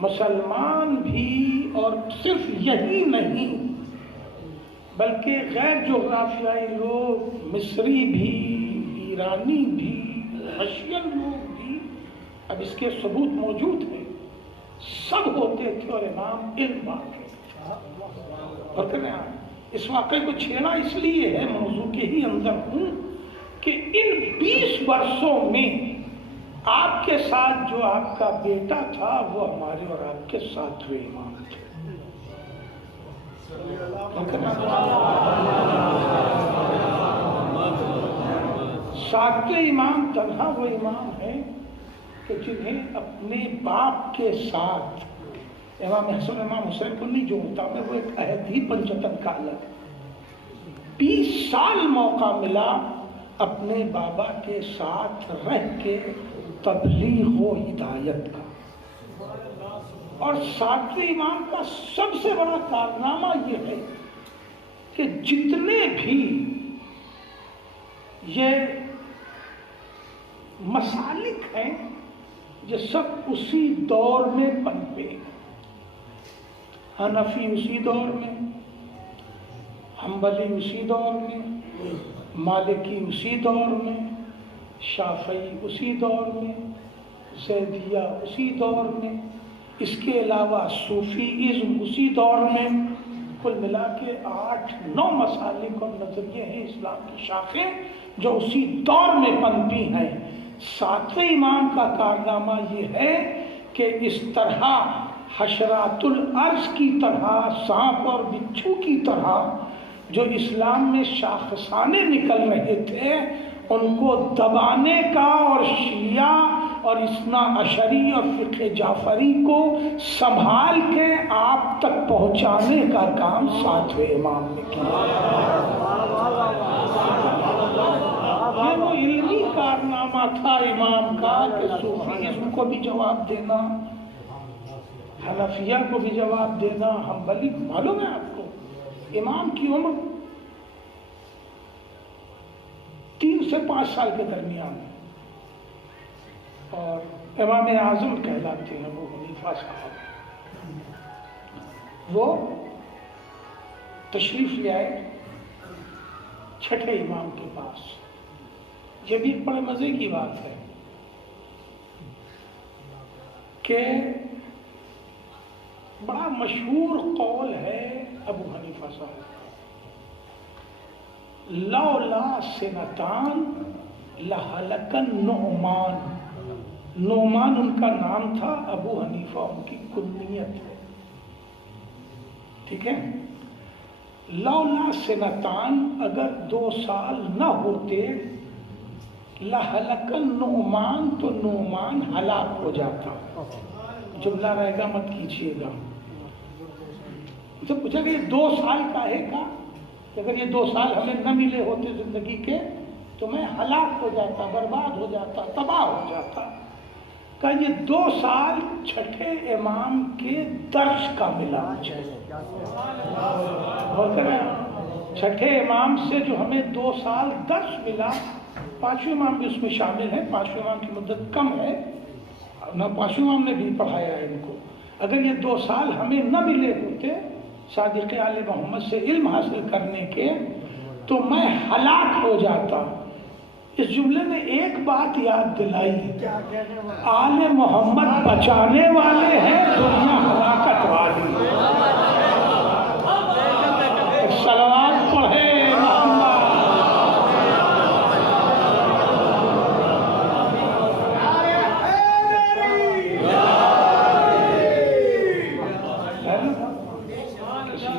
مسلمان بھی، اور صرف یہی نہیں بلکہ غیر جغرافیائی لوگ، مصری بھی، ایرانی بھی، رشین لوگ بھی، اب اس کے ثبوت موجود ہیں، سب ہوتے تھے اور امام علم واقع۔ اور کہنے اس واقعے کو چھیڑا اس لیے ہے، موضوع کے ہی اندر ہوں، کہ ان 20 برسوں میں آپ کے ساتھ جو آپ کا بیٹا تھا وہ ہمارے اور آپ کے 7ویں امام تھے۔ ساتویں امام تنہا وہ امام ہیں کہ جنہیں اپنے باپ کے ساتھ، امام حسن امام حسین کو نہیں جوڑتا میں، وہ ایک عہد ہی پنجتن کا الگ، 20 سال موقع ملا اپنے بابا کے ساتھ رہ کے تبلیغ و ہدایت کا۔ اور 7ویں امام کا سب سے بڑا کارنامہ یہ ہے کہ جتنے بھی یہ مسالک ہیں یہ سب اسی دور میں پنپے، حنفی اسی دور میں، حنبلی اسی دور میں، مالکی اسی دور میں، شافعی اسی دور میں، زیدیہ اسی دور میں، اس کے علاوہ صوفیزم اسی دور میں، کل ملا کے 8-9 مسالک اور نظریے ہیں اسلام کی شاخیں جو اسی دور میں پنپی ہیں۔ 7ویں امام کا کارنامہ یہ ہے کہ اس طرح حشرات الارض کی طرح، سانپ اور بچھو کی طرح جو اسلام میں شاخسانے نکل رہے تھے ان کو دبانے کا، اور شیعہ اور اثنا عشری اور فقہ جعفری کو سنبھال کے آپ تک پہنچانے کا کام 7ویں امام نے کیا۔ یہ وہ علمی کارنامہ تھا امام کا کہ صوفیزم کو بھی جواب دینا، حنفیہ کو بھی جواب دینا، حنبلی، معلوم ہے آپ کو امام کی عمر 3 سے 5 سال کے درمیان ہے، اور امام اعظم کہلاتے ہیں وہ حنیفہ صاحب۔ وہ تشریف لے آئے 6ٹھے امام کے پاس۔ یہ بھی ایک بڑے مزے کی بات ہے کہ بڑا مشہور قول ہے ابو حنیفہ صاحب، لولا سنتان لہلک النعمان، نعمان ان کا نام تھا، ابو حنیفہ ان کی کنیت ہے، ٹھیک ہے۔ لولا سنتان، اگر 2 سال نہ ہوتے، لہلک النعمان، تو نعمان ہلاک ہو جاتا۔ جملہ رہے گا مت کیجیے گا۔ جب پوچھا کہ یہ 2 سال کا ہے کا، اگر یہ 2 سال ہمیں نہ ملے ہوتے زندگی کے تو میں ہلاک ہو جاتا، برباد ہو جاتا، تباہ ہو جاتا۔ کہ یہ 2 سال چھٹے امام کے درس کا ملا مجھے، اور چھٹے امام سے جو ہمیں 2 سال درس ملا، 5ویں امام بھی اس میں شامل ہے، 5ویں امام کی مدت کم ہے، نہ 5ویں امام نے بھی پڑھایا ہے ان کو۔ اگر یہ 2 سال ہمیں نہ ملے ہوتے صادق آل محمد سے علم حاصل کرنے کے تو میں ہلاک ہو جاتا۔ اس جملے نے ایک بات یاد دلائی، آل محمد بچانے والے ہیں، دنیا ہلاکت والی۔ صلوات پڑھے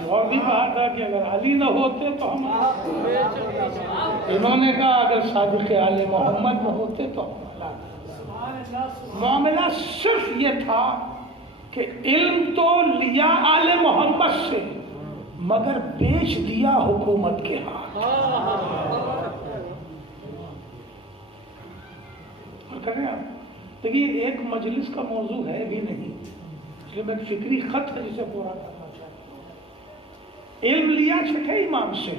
اور بھی کہا تھا کہ اگر علی نہ ہوتے تو ہم، انہوں نے کہا اگر صادق آل محمد نہ ہوتے تو ہم۔ معاملہ صرف یہ تھا کہ علم تو لیا آل محمد سے، مگر بیچ دیا حکومت کے ہاتھ۔ کریں آپ دیکھیے، ایک مجلس کا موضوع ہے بھی نہیں، اس لیے میں ایک فکری خط ہے جسے پورا کرنا چاہتا ہوں۔ علم لیا چھٹے امام سے،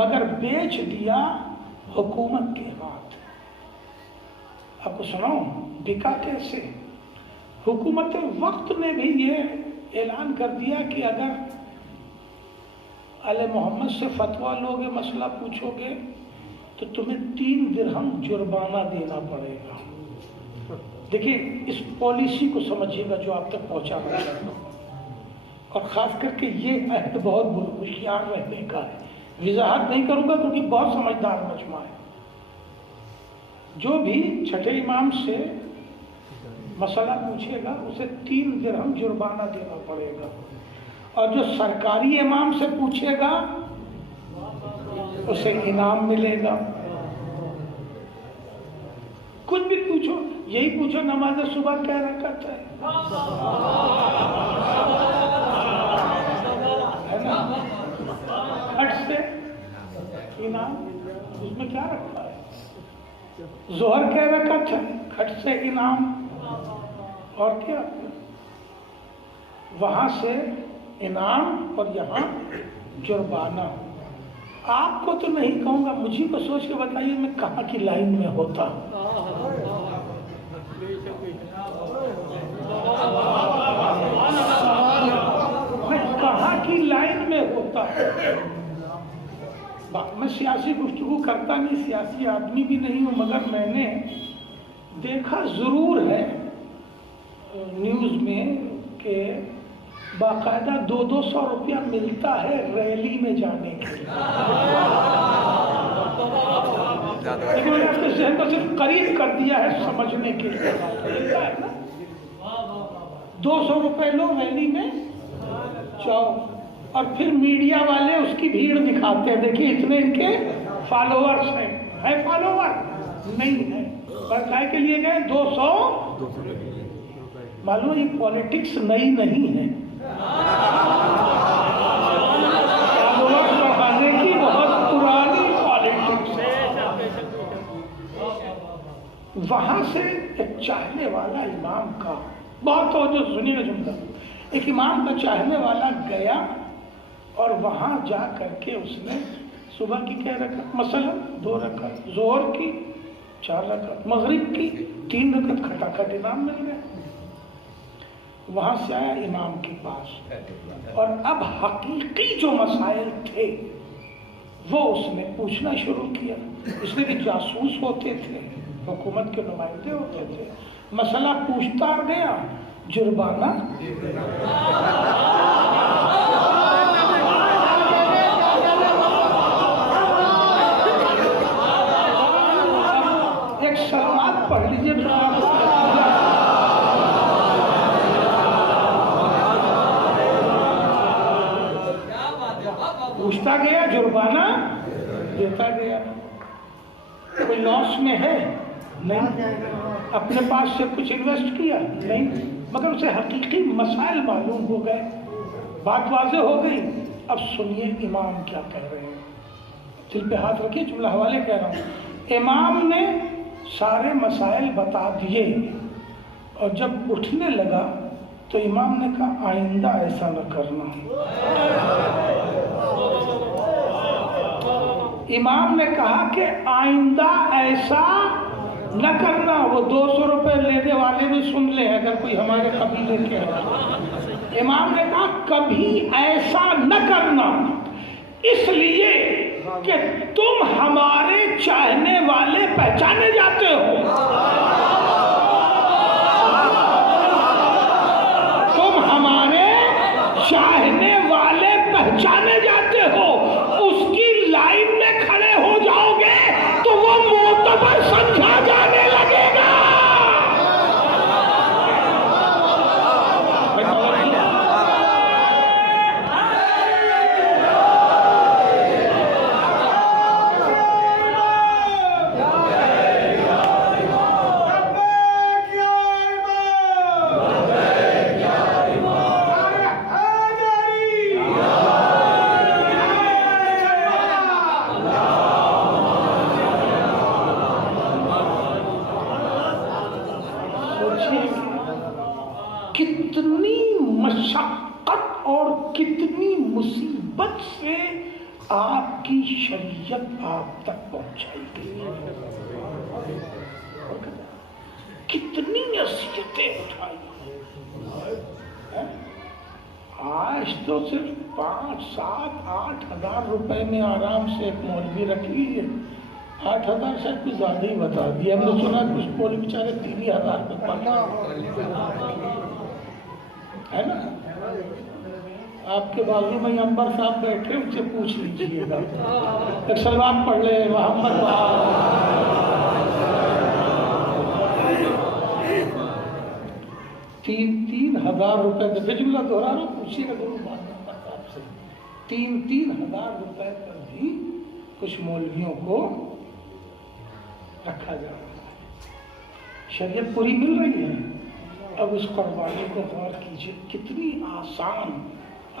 مگر بیچ دیا حکومت کے ہاتھ۔ آپ کو سناؤں بکا کیسے؟ حکومت وقت نے بھی یہ اعلان کر دیا کہ اگر آل محمد سے فتویٰ لوگے، مسئلہ پوچھو گے تو تمہیں 3 درہم جرمانہ دینا پڑے گا۔ دیکھیے اس پالیسی کو سمجھیے گا جو آپ تک پہنچانا چاہتا ہوں، اور خاص کر کے یہ عہد بہت ہوشیار رہنے کا ہے۔ وضاحت نہیں کروں گا کیونکہ بہت سمجھدار مجمع ہے۔ جو بھی چھٹے امام سے مسئلہ پوچھے گا اسے 3 درہم جرمانہ دینا پڑے گا، اور جو سرکاری امام سے پوچھے گا اسے انعام ملے گا۔ کچھ بھی پوچھو، یہی پوچھو نماز صبح کیا رکعت ہے نا، کھٹ سے انعام، اس میں کیا رکھا ہے؟ ظہر کیا رکعت ہے، کھٹ سے انعام، اور کیا؟ وہاں سے انعام اور یہاں جرمانہ۔ آپ کو تو نہیں کہوں گا، مجھے کو سوچ کے بتائیے میں کہاں کی لائن میں ہوتا؟ میں کہاں کی لائن میں ہوتا؟ میں سیاسی گفتگو کرتا نہیں، سیاسی آدمی بھی نہیں ہوں، مگر میں نے دیکھا ضرور ہے نیوز میں کہ باقاعدہ 200 روپیہ ملتا ہے ریلی میں جانے کے لیے۔ لیکن میں نے اپنے ذہن کو صرف قریب کر دیا ہے سمجھنے کے لیے، 200 روپے لو ریلی میں جاؤ، اور پھر میڈیا والے اس کی بھیڑ دکھاتے ہیں، دیکھیے اتنے ان کے فالوورز ہیں۔ ہے فالوور؟ نہیں ہے، پر کائے کے لیے گئے 200۔ معلوم یہ پولیٹکس نئی نہیں ہے، فالوور بڑھانے کی بہت پرانی پالیٹکس ہے۔ وہاں سے ایک چاہنے والا امام کا، بہت توجہ سنیے گا جملہ، ایک امام کا چاہنے والا گیا اور وہاں جا کر کے اس نے صبح کی کیا رکعت، مثلا 2 رکعت، ظہر کی 4 رکعت، مغرب کی 3 رکعت، کھٹاکھٹ انعام مل گیا۔ وہاں سے آیا امام کے پاس، اور اب حقیقی جو مسائل تھے وہ اس نے پوچھنا شروع کیا۔ اس لیے کہ جاسوس ہوتے تھے، حکومت کے نمائندے ہوتے تھے، مسئلہ پوچھتا گیا، جرمانہ بڑھتا گیا، جرمانہ دیتا گیا. کوئی لاس میں ہے؟ نہیں. اپنے پاس سے کچھ انویسٹ کیا؟ نہیں. مگر اسے حقیقی مسائل معلوم ہو گئے، بات واضح ہو گئی. اب سنیے امام کیا کہہ رہے ہیں، دل پہ ہاتھ رکھیے، جملہ حوالے کہہ رہا ہوں. امام نے سارے مسائل بتا دیے اور جب اٹھنے لگا تو امام نے کہا آئندہ ایسا نہ کرنا. امام نے کہا کہ آئندہ ایسا نہ کرنا. وہ 200 روپے لینے والے بھی سن لیں اگر کوئی ہمارے قبیلے کے ہے. امام نے کہا کبھی ایسا نہ کرنا، اس لیے کہ تم ہمارے چاہنے والے پہچانے جاتے ہو. تم ہمارے چاہنے والے پہچانے جاتے ہو. اس کی لائن میں کھڑے ہو جاؤ گے تو وہ معتبر سمجھا جانے لگے گا. کتنی مشقت اور کتنی مصیبت سے آپ کی شریعت آپ تک پہنچائی گئی، کتنی اذیتیں اٹھائی. آج تو صرف 5, 7, 8 ہزار روپے میں آرام سے ایک مولوی رکھ لیجیے. 8 ہزار شاید کچھ زیادہ ہی بتا دیا. ہم نے سنا کچھ مولوی بیچارے 3 ہزار ہے نا. آپ کے بازو میں امبر صاحب بیٹھے، ان سے پوچھ لیجیے گا. ایک سلوات پڑھ لے محمد. 3 ہزار روپے کا جملہ دوہرا رہا، پوچھیے گا ضرور صاحب سے. 3 ہزار روپے پر بھی کچھ مولویوں کو رکھا جا رہا ہے. شریعت پوری مل رہی ہے. اب اس قربانی کو غور کیجیے، کتنی آسان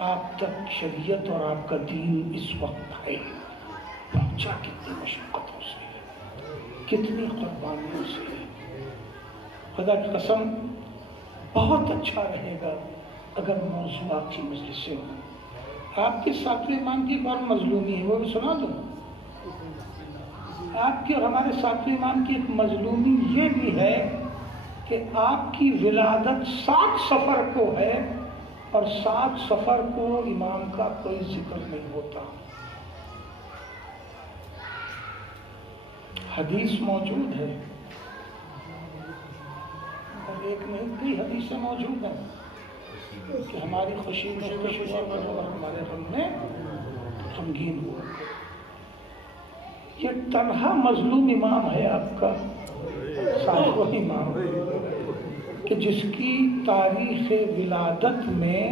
آپ تک شریعت اور آپ کا دین اس وقت ہے. پہنچا کتنی مشقتوں سے، کتنی قربانیوں سے. خدا کی قسم بہت اچھا رہے گا اگر موضوع آپ کی مجلس سے ہو. آپ کے ساتویں امام کی ایک اور مظلومی ہے، وہ بھی سنا دوں. آپ کی اور ہمارے ساتویں امام کی ایک مظلومی یہ بھی ہے کہ آپ کی ولادت 7 صفر کو ہے اور 7 صفر کو امام کا کوئی ذکر نہیں ہوتا. حدیث موجود ہے، اور ایک نہیں کئی حدیثیں موجود ہیں کہ ہماری خوشی میں خوش ہوا کرو اور ہمارے غم میں غمگین ہوا کرو. یہ تنہا مظلوم امام ہے آپ کا ساتواں امام، کہ جس کی تاریخ ولادت میں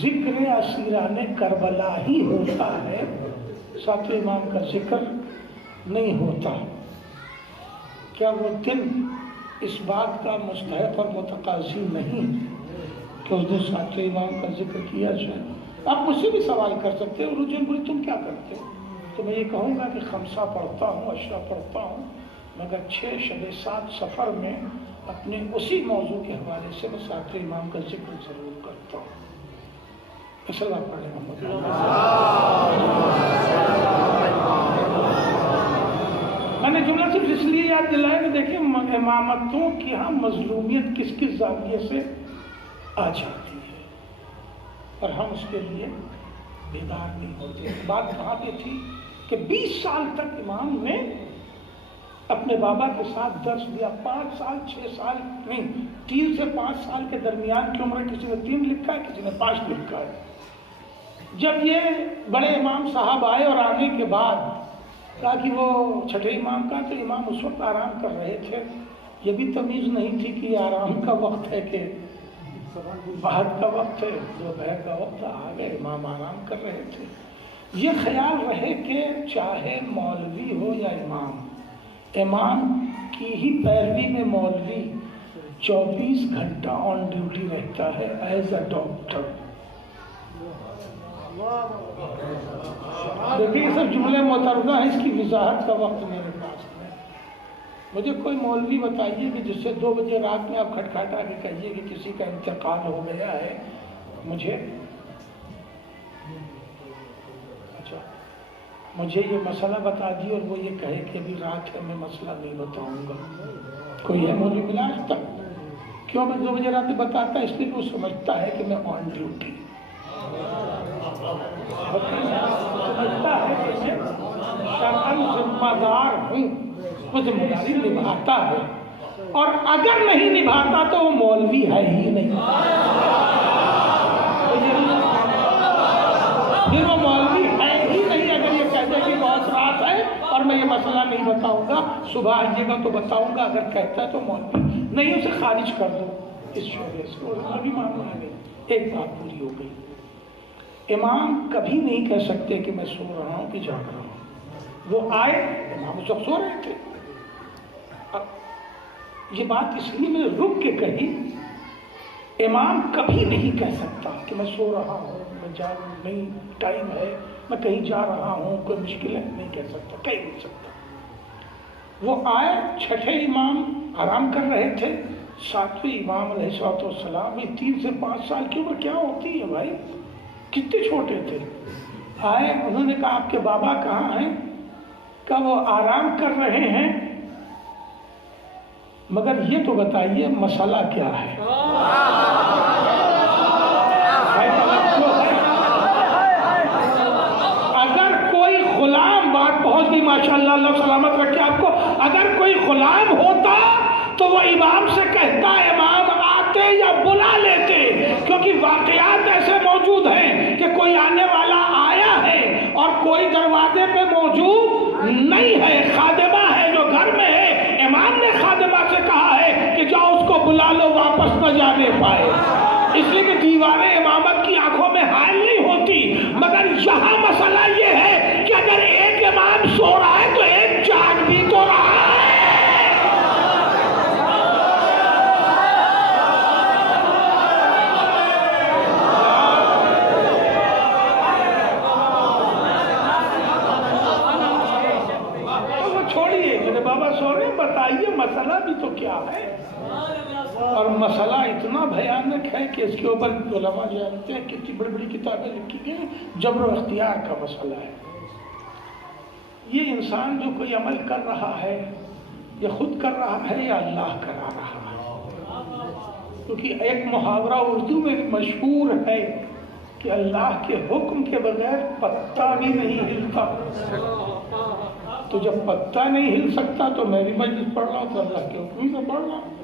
ذکر اسیران کربلا ہی ہوتا ہے، ساتویں امام کا ذکر نہیں ہوتا. کیا وہ دن اس بات کا مستحق اور متقاضی نہیں کہ اس دن ساتویں امام کا ذکر کیا جائے؟ آپ مجھ سے بھی سوال کر سکتے ہو رجوع بولے تم کیا کرتے ہو، تو میں یہ کہوں گا کہ خمسہ پڑھتا ہوں، عشرہ پڑھتا ہوں، مگر 6 شب 7 سفر میں اپنے اسی موضوع کے حوالے سے میں ساتویں امام کا ذکر ضرور کرتا ہوں. السلام علیکم. میں نے جملہ صرف اس لیے یاد دلایا کہ دیکھیں امامتوں کی ہاں مظلومیت کس کس زاویے سے آ جاتی ہے اور ہم اس کے لیے بیدار نہیں ہوتے. بات کہاں پہ تھی کہ 20 سال تک امام نے اپنے بابا کے ساتھ درس دیا. 5 سال 6 سال نہیں، 3 سے 5 سال کے درمیان کی عمر کسی نے 3 لکھا ہے، کسی نے 5 لکھا ہے. جب یہ بڑے امام صاحب آئے اور آنے کے بعد کہا کہ وہ چھٹے امام کا، تو امام اس وقت آرام کر رہے تھے. یہ بھی تمیز نہیں تھی کہ یہ آرام کا وقت ہے کہ بعد کا وقت ہے. دوپہر کا وقت آ گئے، امام آرام کر رہے تھے. یہ خیال رہے کہ چاہے مولوی ہو یا امام کی ہی پیروی میں مولوی 24 گھنٹہ آن ڈیوٹی رہتا ہے ایز اے ڈاکٹر. دیکھیے یہ سب جملے معترضہ ہیں، اس کی وضاحت کا وقت میرے پاس ہے. مجھے کوئی مولوی بتائیے کہ جس سے 2 بجے رات میں آپ کھٹکھٹا کے کہیے کہ کسی کا انتقال ہو گیا ہے. مجھے یہ مسئلہ بتا دی اور وہ یہ کہے کہ ابھی رات ہے میں مسئلہ نہیں بتاؤں گا. کوئی ہے مولوی ملا آج تک؟ کیوں میں 2 بجے رات میں بتاتا ہے؟ اس لیے وہ سمجھتا ہے کہ میں آن ڈیوٹی، سمجھتا ہے کہ میں شرعاً ذمہ دار ہوں، وہ ذمہ داری نبھاتا ہے. اور اگر نہیں نبھاتا تو وہ مولوی ہے ہی نہیں، پھر وہ مولوی ہے ہی نہیں. اگر یہ کہتے کہ بہت رات ہے اور میں یہ مسئلہ نہیں بتاؤں گا، صبح آئیے گا تو بتاؤں گا، اگر کہتا ہے تو مولوی نہیں. اسے خارج کر دو اس شعبے سے، اور مولوی معاملہ نہیں. ایک بات پوری ہو گئی. امام کبھی نہیں کہہ سکتے کہ میں سو رہا ہوں کہ جاگ رہا ہوں. وہ آئے، امام اس وقت سو رہے تھے. اب یہ بات اس لیے میں نے رک کے کہی، امام کبھی نہیں کہہ سکتا کہ میں سو رہا ہوں، میں جاگ نہیں، ٹائم ہے، میں کہیں جا رہا ہوں، کوئی مشکل ہے. نہیں کہہ سکتا، کہہ نہیں سکتا. وہ آئے، چھٹے امام آرام کر رہے تھے، 7ویں امام علیہ السلام. 3 سے 5 سال کی عمر کیا ہوتی ہے بھائی، کتنے چھوٹے تھے. آئے، انہوں نے کہا آپ کے بابا کہاں ہیں؟ کہا وہ آرام کر رہے ہیں، مگر یہ تو بتائیے مسئلہ کیا ہے. اگر کوئی غلام، بات پہنچ گئی ماشاءاللہ، اللہ سلامت رکھے آپ کو، اگر کوئی غلام ہوتا تو وہ امام سے کہتا امام آتے یا بلا لیتے، کیونکہ واقعات ایسے موجود ہیں کہ کوئی آنے والا آیا ہے اور کوئی دروازے پہ موجود نہیں ہے، خادمہ ہے جو گھر میں ہے. امام نے خادمہ سے کہا ہے کہ جاؤ اس کو بلا لو، واپس نہ جانے پائے. اس لیے کہ دیواریں امامت کی آنکھوں میں حائل نہیں ہوتی. مگر یہاں مسئلہ یہ ہے کہ اگر ایک امام سو رہا ہے تو ایک جاگ بھی تو رہا ہے. چھوڑیے میرے بابا سو رہے ہیں، بتائیے مسئلہ بھی تو کیا ہے. اور مسئلہ اتنا بھیانک ہے کہ اس کے اوپر علماء جانتے ہیں کتنی بڑی بڑی کتابیں لکھی گئی. جبر و اختیار کا مسئلہ ہے. یہ انسان جو کوئی عمل کر رہا ہے، یہ خود کر رہا ہے یا اللہ کرا رہا ہے؟ کیونکہ ایک محاورہ اردو میں مشہور ہے کہ اللہ کے حکم کے بغیر پتا بھی نہیں ہلتا. تو جب پتا نہیں ہل سکتا تو میں بھی مجلس پڑھ رہا ہوں تو اللہ کے حکم سے پڑھ رہا ہوں،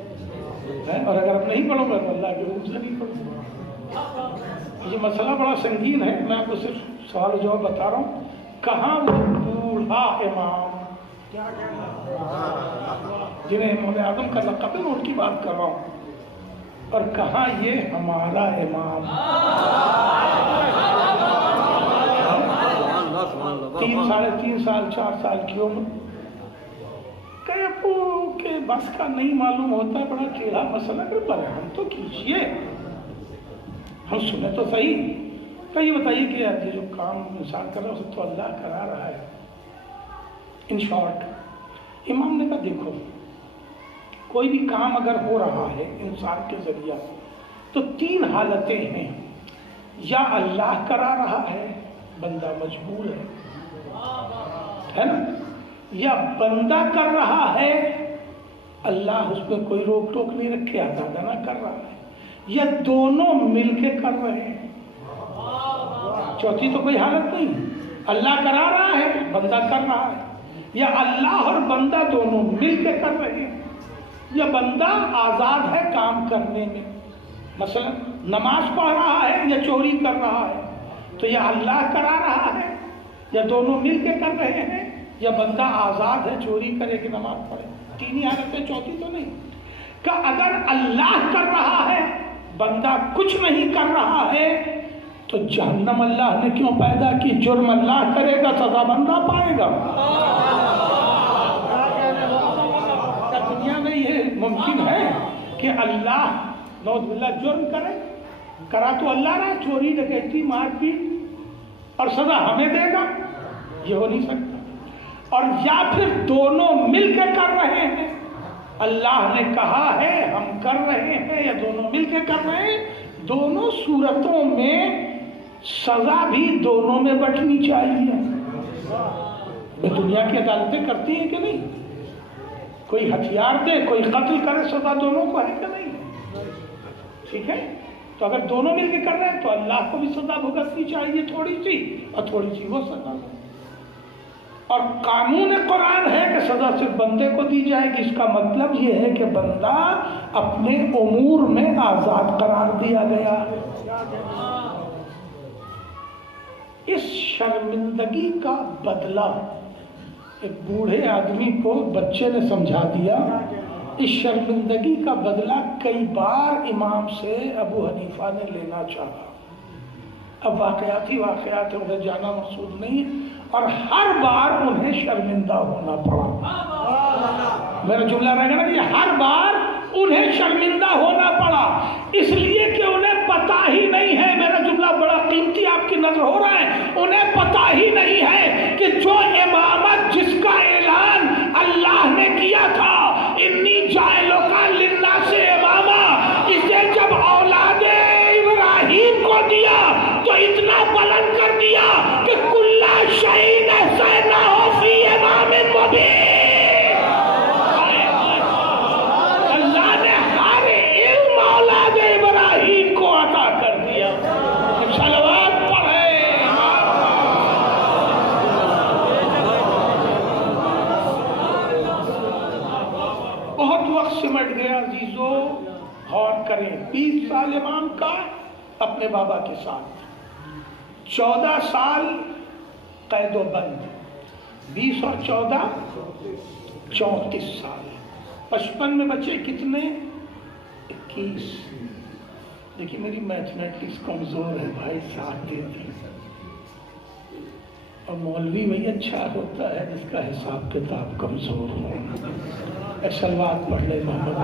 اور اگر اب نہیں پڑھوں گا تو اللہ کے حکم سے نہیں پڑھوں گا. یہ مسئلہ بڑا سنگین ہے. میں آپ کو صرف سوال و جواب بتا رہا ہوں. کہاں وہ بوڑھا امام جنہیں امام اعظم کا لقب ہے، ان کی بات کر رہا ہوں، اور کہاں یہ ہمارا امام 3 ساڑھے 3 سال 4 سال کی عمر. کہ ابو کے بس کا نہیں معلوم ہوتا ہے، بڑا ٹیڑھا مسئلہ. پر ہم تو کیجئے، ہم سنیں تو صحیح. کہ یہ بتائیے کہ یہ جو کام انسان کر رہا ہے اسے تو اللہ کرا رہا ہے. ان شارٹ امام نے کہا دیکھو، کوئی بھی کام اگر ہو رہا ہے انسان کے ذریعہ تو 3 حالتیں ہیں. یا اللہ کرا رہا ہے، بندہ مجبور ہے نا، یا بندہ کر رہا ہے، اللہ اس میں کوئی روک ٹوک نہیں رکھے، آزادہ نہ کر رہا ہے، یا دونوں مل کے کر رہے ہیں. چوتھی تو کوئی حالت نہیں. اللہ کرا رہا ہے، بندہ کر رہا ہے، یا اللہ اور بندہ دونوں مل کے کر رہے ہیں، یا بندہ آزاد ہے کام کرنے میں. مثلا نماز پڑھ رہا ہے یا چوری کر رہا ہے، تو یا اللہ کرا رہا ہے یا دونوں مل کے کر رہے ہیں، یا بندہ آزاد ہے چوری کرے کہ نماز پڑھے. 3 ہی حالتیں، چوتھی تو نہیں. کہ اگر اللہ کر رہا ہے، بندہ کچھ نہیں کر رہا ہے، تو جہنم اللہ نے کیوں پیدا کی؟ جرم اللہ کرے گا، سزا بندہ پائے گا۔ کیا دنیا میں یہ ممکن ہے کہ اللہ نعوذ باللہ جرم کرے؟ کرا تو اللہ رہا، چوری ڈکیتی مار پیٹ، اور سزا ہمیں دے گا؟ یہ ہو نہیں سکتا۔ اور یا پھر دونوں مل کے کر رہے ہیں، اللہ نے کہا ہے ہم کر رہے ہیں، یا دونوں مل کے کر رہے ہیں، دونوں صورتوں میں سزا بھی دونوں میں بٹنی چاہیے۔ دنیا کی عدالتیں کرتی ہیں کہ نہیں؟ کوئی ہتھیار دے، کوئی قتل کرے، سزا دونوں کو ہے کہ نہیں؟ ٹھیک ہے، تو اگر دونوں مل کے کر رہے ہیں تو اللہ کو بھی سزا بھگتنی چاہیے تھوڑی سی، اور تھوڑی سی وہ سزا۔ اور قانون قرآن ہے کہ سزا صرف بندے کو دی جائے گی۔ اس کا مطلب یہ ہے کہ بندہ اپنے امور میں آزاد قرار دیا گیا۔ اس شرمندگی کا بدلہ ایک بوڑھے آدمی کو بچے نے سمجھا دیا، اس شرمندگی کا بدلہ کئی بار امام سے ابو حنیفہ نے لینا چاہا۔ اب واقعات انہیں جانا مقصود نہیں، اور ہر بار انہیں شرمندہ ہونا پڑا۔ میرا جملہ رہے گا نا کہ ہر بار انہیں شرمندہ ہونا پڑا، اس لیے کہ انہیں پتا ہی نہیں ہے، میرا جملہ بڑا قیمتی آپ کی نظر ہو رہا ہے، انہیں پتا ہی نہیں ہے کہ جو امامت جس کا اعلان اللہ نے کیا تھا، انی جاعلک للناس اماما، اسے جب اولاد ابراہیم کو دیا تو اتنا بلند کر دیا کہ کل شیء احصیناہ فی امام مبین۔ اللہ نے ہر علم اولاد ابراہیم کو عطا کر دیا۔ صلوات پڑھے۔ بہت وقت سمٹ گیا عزیزو، غور کریں۔ 20 سال امام کا اپنے بابا کے ساتھ، 14 سال قید و بند، 20 اور 14 34 سال، 55 میں بچے کتنے؟ 21۔ دیکھیے میری میتھمیٹکس کمزور ہے بھائی، ساتھ دیتے ہیں، اور مولوی وہی اچھا ہوتا ہے جس کا حساب کتاب کمزور ہو۔ سلوات پڑھ لے محمد۔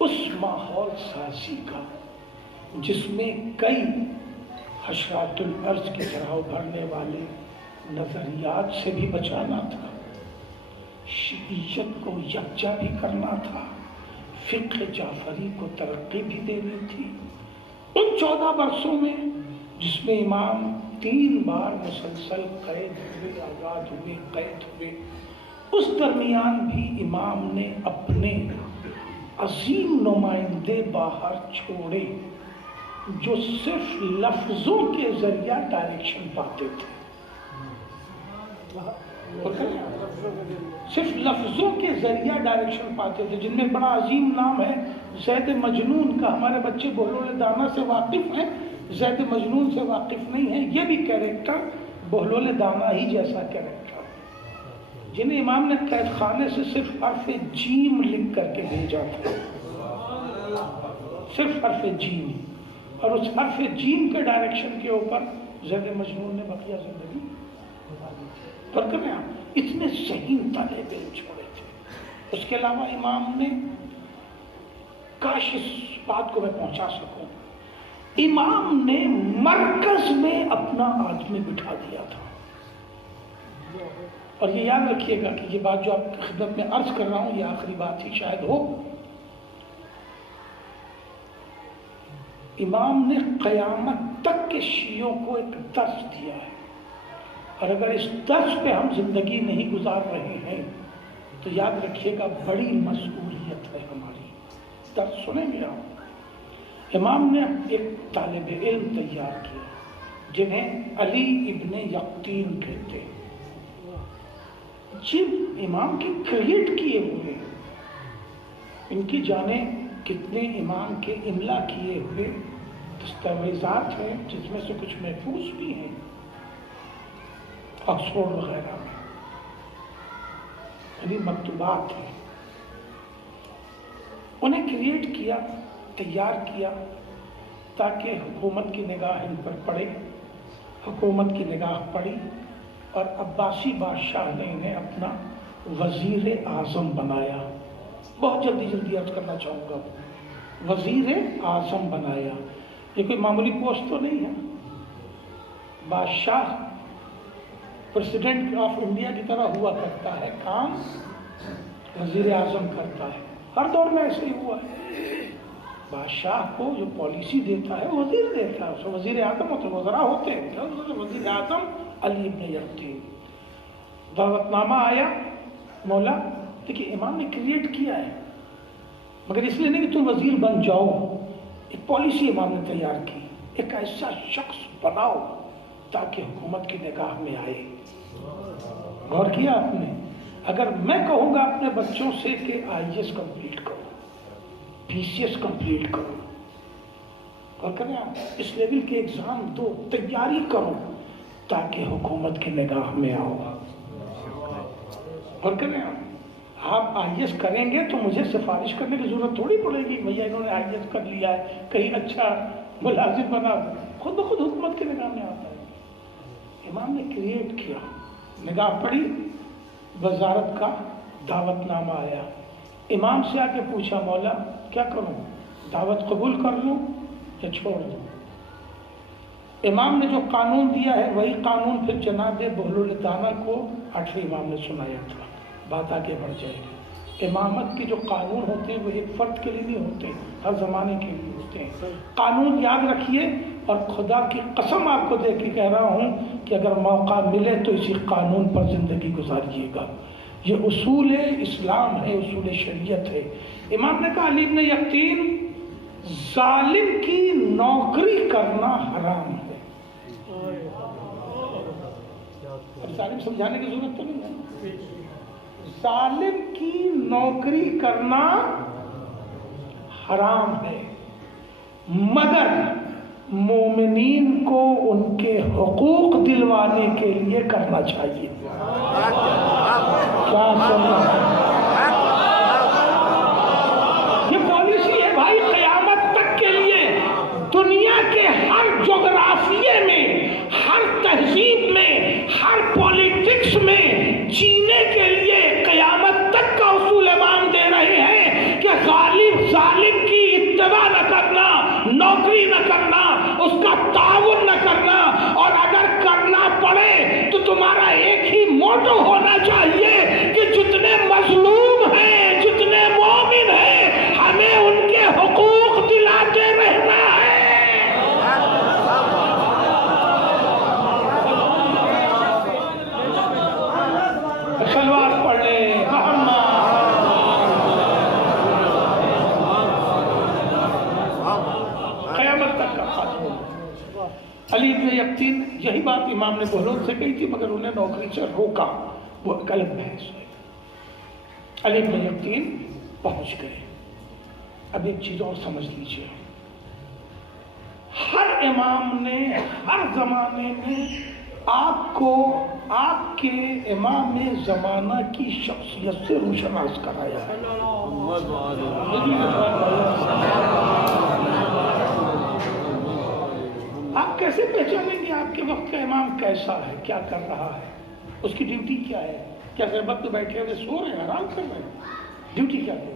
اس ماحول سازی کا جس میں کئی حشرات الارض کی طرح ابھرنے والے نظریات سے بھی بچانا تھا، شیعیت کو یکجا بھی کرنا تھا، فقہ جعفری کو ترقی بھی دینی تھی۔ ان 14 برسوں میں جس میں امام 3 بار مسلسل قید ہوئے، آزاد ہوئے، قید ہوئے، اس درمیان بھی امام نے اپنے عظیم نمائندے باہر چھوڑے جو صرف لفظوں کے ذریعہ ڈائریکشن پاتے تھے، صرف لفظوں کے ذریعہ ڈائریکشن پاتے تھے، جن میں بڑا عظیم نام ہے زید مجنون کا۔ ہمارے بچے بہلول دانا سے واقف ہیں، زید مجنون سے واقف نہیں ہیں۔ یہ بھی کیریکٹر بہلول دانا ہی جیسا کیریکٹر، جنہیں امام نے قید خانے سے صرف حرف جیم لکھ کر کے بھیجا تھا، صرف حرف جیم، اور اس حرف جیم کے ڈائریکشن کے اوپر زید مجنون نے بقیہ زندگی فرق میں اتنے ذہین طالب علم چھوڑے تھے۔ اس کے علاوہ امام نے، کاش اس بات کو میں پہنچا سکوں، امام نے مرکز میں اپنا آدمی بٹھا دیا تھا۔ اور یہ یاد رکھیے گا کہ یہ بات جو آپ کی خدمت میں عرض کر رہا ہوں یہ آخری بات ہی شاید ہو۔ امام نے قیامت تک کے شیعوں کو ایک درس دیا ہے، اور اگر اس درس پہ ہم زندگی نہیں گزار رہے ہیں تو یاد رکھیے گا بڑی مسئولیت ہے ہماری۔ درس سنیں گے آپ؟ امام نے ایک طالب علم تیار کیا جنہیں علی ابن یقطین کہتے ہیں، جن امام کے کریٹ کیے ہوئے، ان کی جانیں کتنے امام کے املا کیے ہوئے دستاویزات ہیں، جس میں سے کچھ محفوظ بھی ہیں آکسفورڈ وغیرہ میں، یعنی مکتوبات ہیں۔ انہیں کریٹ کیا، تیار کیا تاکہ حکومت کی نگاہ ان پر پڑے۔ حکومت کی نگاہ پڑی اور عباسی بادشاہ نے انہیں اپنا وزیر اعظم بنایا۔ بہت جلدی عرض کرنا چاہوں گا، وزیر اعظم بنایا۔ یہ کوئی معمولی پوسٹ تو نہیں ہے۔ بادشاہ پریزیڈنٹ آف انڈیا کی طرح ہوا کرتا ہے کام، وزیر اعظم کرتا ہے۔ ہر دور میں ایسے ہی ہوا ہے۔ بادشاہ کو جو پالیسی دیتا ہے وزیر دیتا ہے، اسے وزیر اعظم ہوتے، وزراء ہوتے ہیں۔ وزیر اعظم علی بن یقطین، دعوت نامہ آیا، مولا دیکھیے امام نے کریٹ کیا ہے، مگر اس لیے نہیں کہ تم وزیر بن جاؤ، ایک پالیسی امام نے تیار کی، ایک ایسا شخص بناؤ تاکہ حکومت کی نگاہ میں آئے۔ غور کیا آپ نے؟ اگر میں کہوں گا اپنے بچوں سے کہ IAS کمپلیٹ کرو، PCS کمپلیٹ کرو، اور کریں آپ اس لیول کے ایگزام دو، تیاری کرو تاکہ حکومت کی نگاہ میں آؤ، اور کریں آپ IAS کریں گے تو مجھے سفارش کرنے کی ضرورت تھوڑی پڑے گی، بھیا انہوں نے IAS کر لیا ہے، کہیں اچھا ملازم بنا دو، خود بخود حکومت کی نگاہ میں آتا ہے۔ امام نے کریٹ کیا، نگاہ پڑی، وزارت کا دعوت نامہ آیا۔ امام سے آ کے پوچھا مولا کیا کروں، دعوت قبول کر لوں یا چھوڑ دوں؟ امام نے جو قانون دیا ہے وہی قانون پھر جناب بہلول دانا کو 8ویں امام نے سنایا تھا۔ بات آگے بڑھ جائے گی۔ امامت کے جو قانون ہوتے ہیں وہ ایک فرد کے لیے نہیں ہوتے، ہر زمانے کے لیے ہوتے ہیں۔ قانون یاد رکھیے، اور خدا کی قسم آپ کو دے کے کہہ رہا ہوں کہ اگر موقع ملے تو اسی قانون پر زندگی گزاریے گا۔ یہ اصول اسلام ہے، اصول شریعت ہے۔ امام نے کہا علی بن یقطین، ظالم کی نوکری کرنا حرام ہے۔ اب ظالم سمجھانے کی ضرورت تو نہیں ہے، ظالم کی نوکری کرنا حرام ہے، مگر مومنین کو ان کے حقوق دلوانے کے لیے کرنا چاہیے۔ کیا سمجھ؟ یہ پالیسی ہے بھائی قیامت تک کے لیے، دنیا کے ہر جغرافیے میں، ہر تہذیب میں، ہر پولیٹکس میں جینے کے لیے قیامت تک کا اصول امام دے رہے ہیں کہ ظالم کی اتباع نہ کرنا، نوکری نہ کرنا، اس کا تعاون نہ کرنا، اور اگر کرنا پڑے تو تمہارا ایک ہی موٹو ہونا چاہیے کہ جتنے مظلوم ہیں، جتنے مومن ہیں، ہمیں ان کے حقوق دلاتے رہنا ہے۔ سلوات پڑھ لے قیامت تک کا خاتمہ۔ علی بن یقطین، یہی بات امام نے بہلول سے کہی تھی مگر انہیں نوکری سے روکا، وہ ایک الگ بحث ہے۔ علی بن یقطین پہنچ گئے۔ اب ایک چیز اور سمجھ لیجیے، ہر امام نے ہر زمانے میں آپ کو آپ کے امام زمانہ کی شخصیت سے روشناس کرایا ہے۔ آپ کیسے پہچانیں گے آپ کے وقت کا امام کیسا ہے، کیا کر رہا ہے، اس کی ڈیوٹی کیا ہے؟ کیا غیبت میں بیٹھے ہوئے سو رہے ہیں، آرام کر رہے ہیں؟ ڈیوٹی کیا ہے؟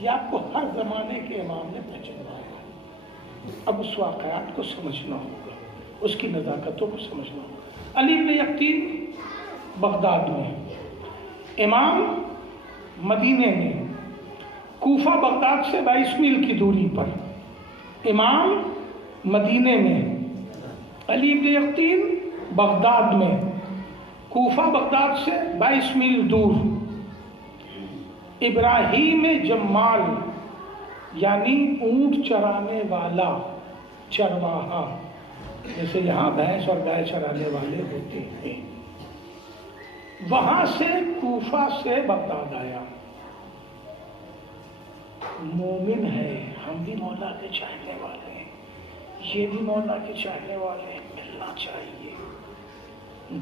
یہ آپ کو ہر زمانے کے امام نے پہچانا ہے۔ اب اس واقعات کو سمجھنا ہوگا، اس کی نزاکتوں کو سمجھنا ہوگا۔ علی بن یقطین بغداد میں، امام مدینے میں، کوفہ بغداد سے 22 میل کی دوری پر، امام مدینے میں، علی بن یقطین بغداد میں، کوفہ بغداد سے 22 میل دور۔ ابراہیم جمال یعنی اونٹ چرانے والا، چرواہا، جیسے یہاں بھینس اور گائے چرانے والے ہوتے ہیں، وہاں سے کوفہ سے بغداد آیا۔ مومن ہے، ہم بھی مولا کے چاہنے والے ہیں، یہ بھی مولا کے چاہنے والے ہیں، ملنا چاہیے۔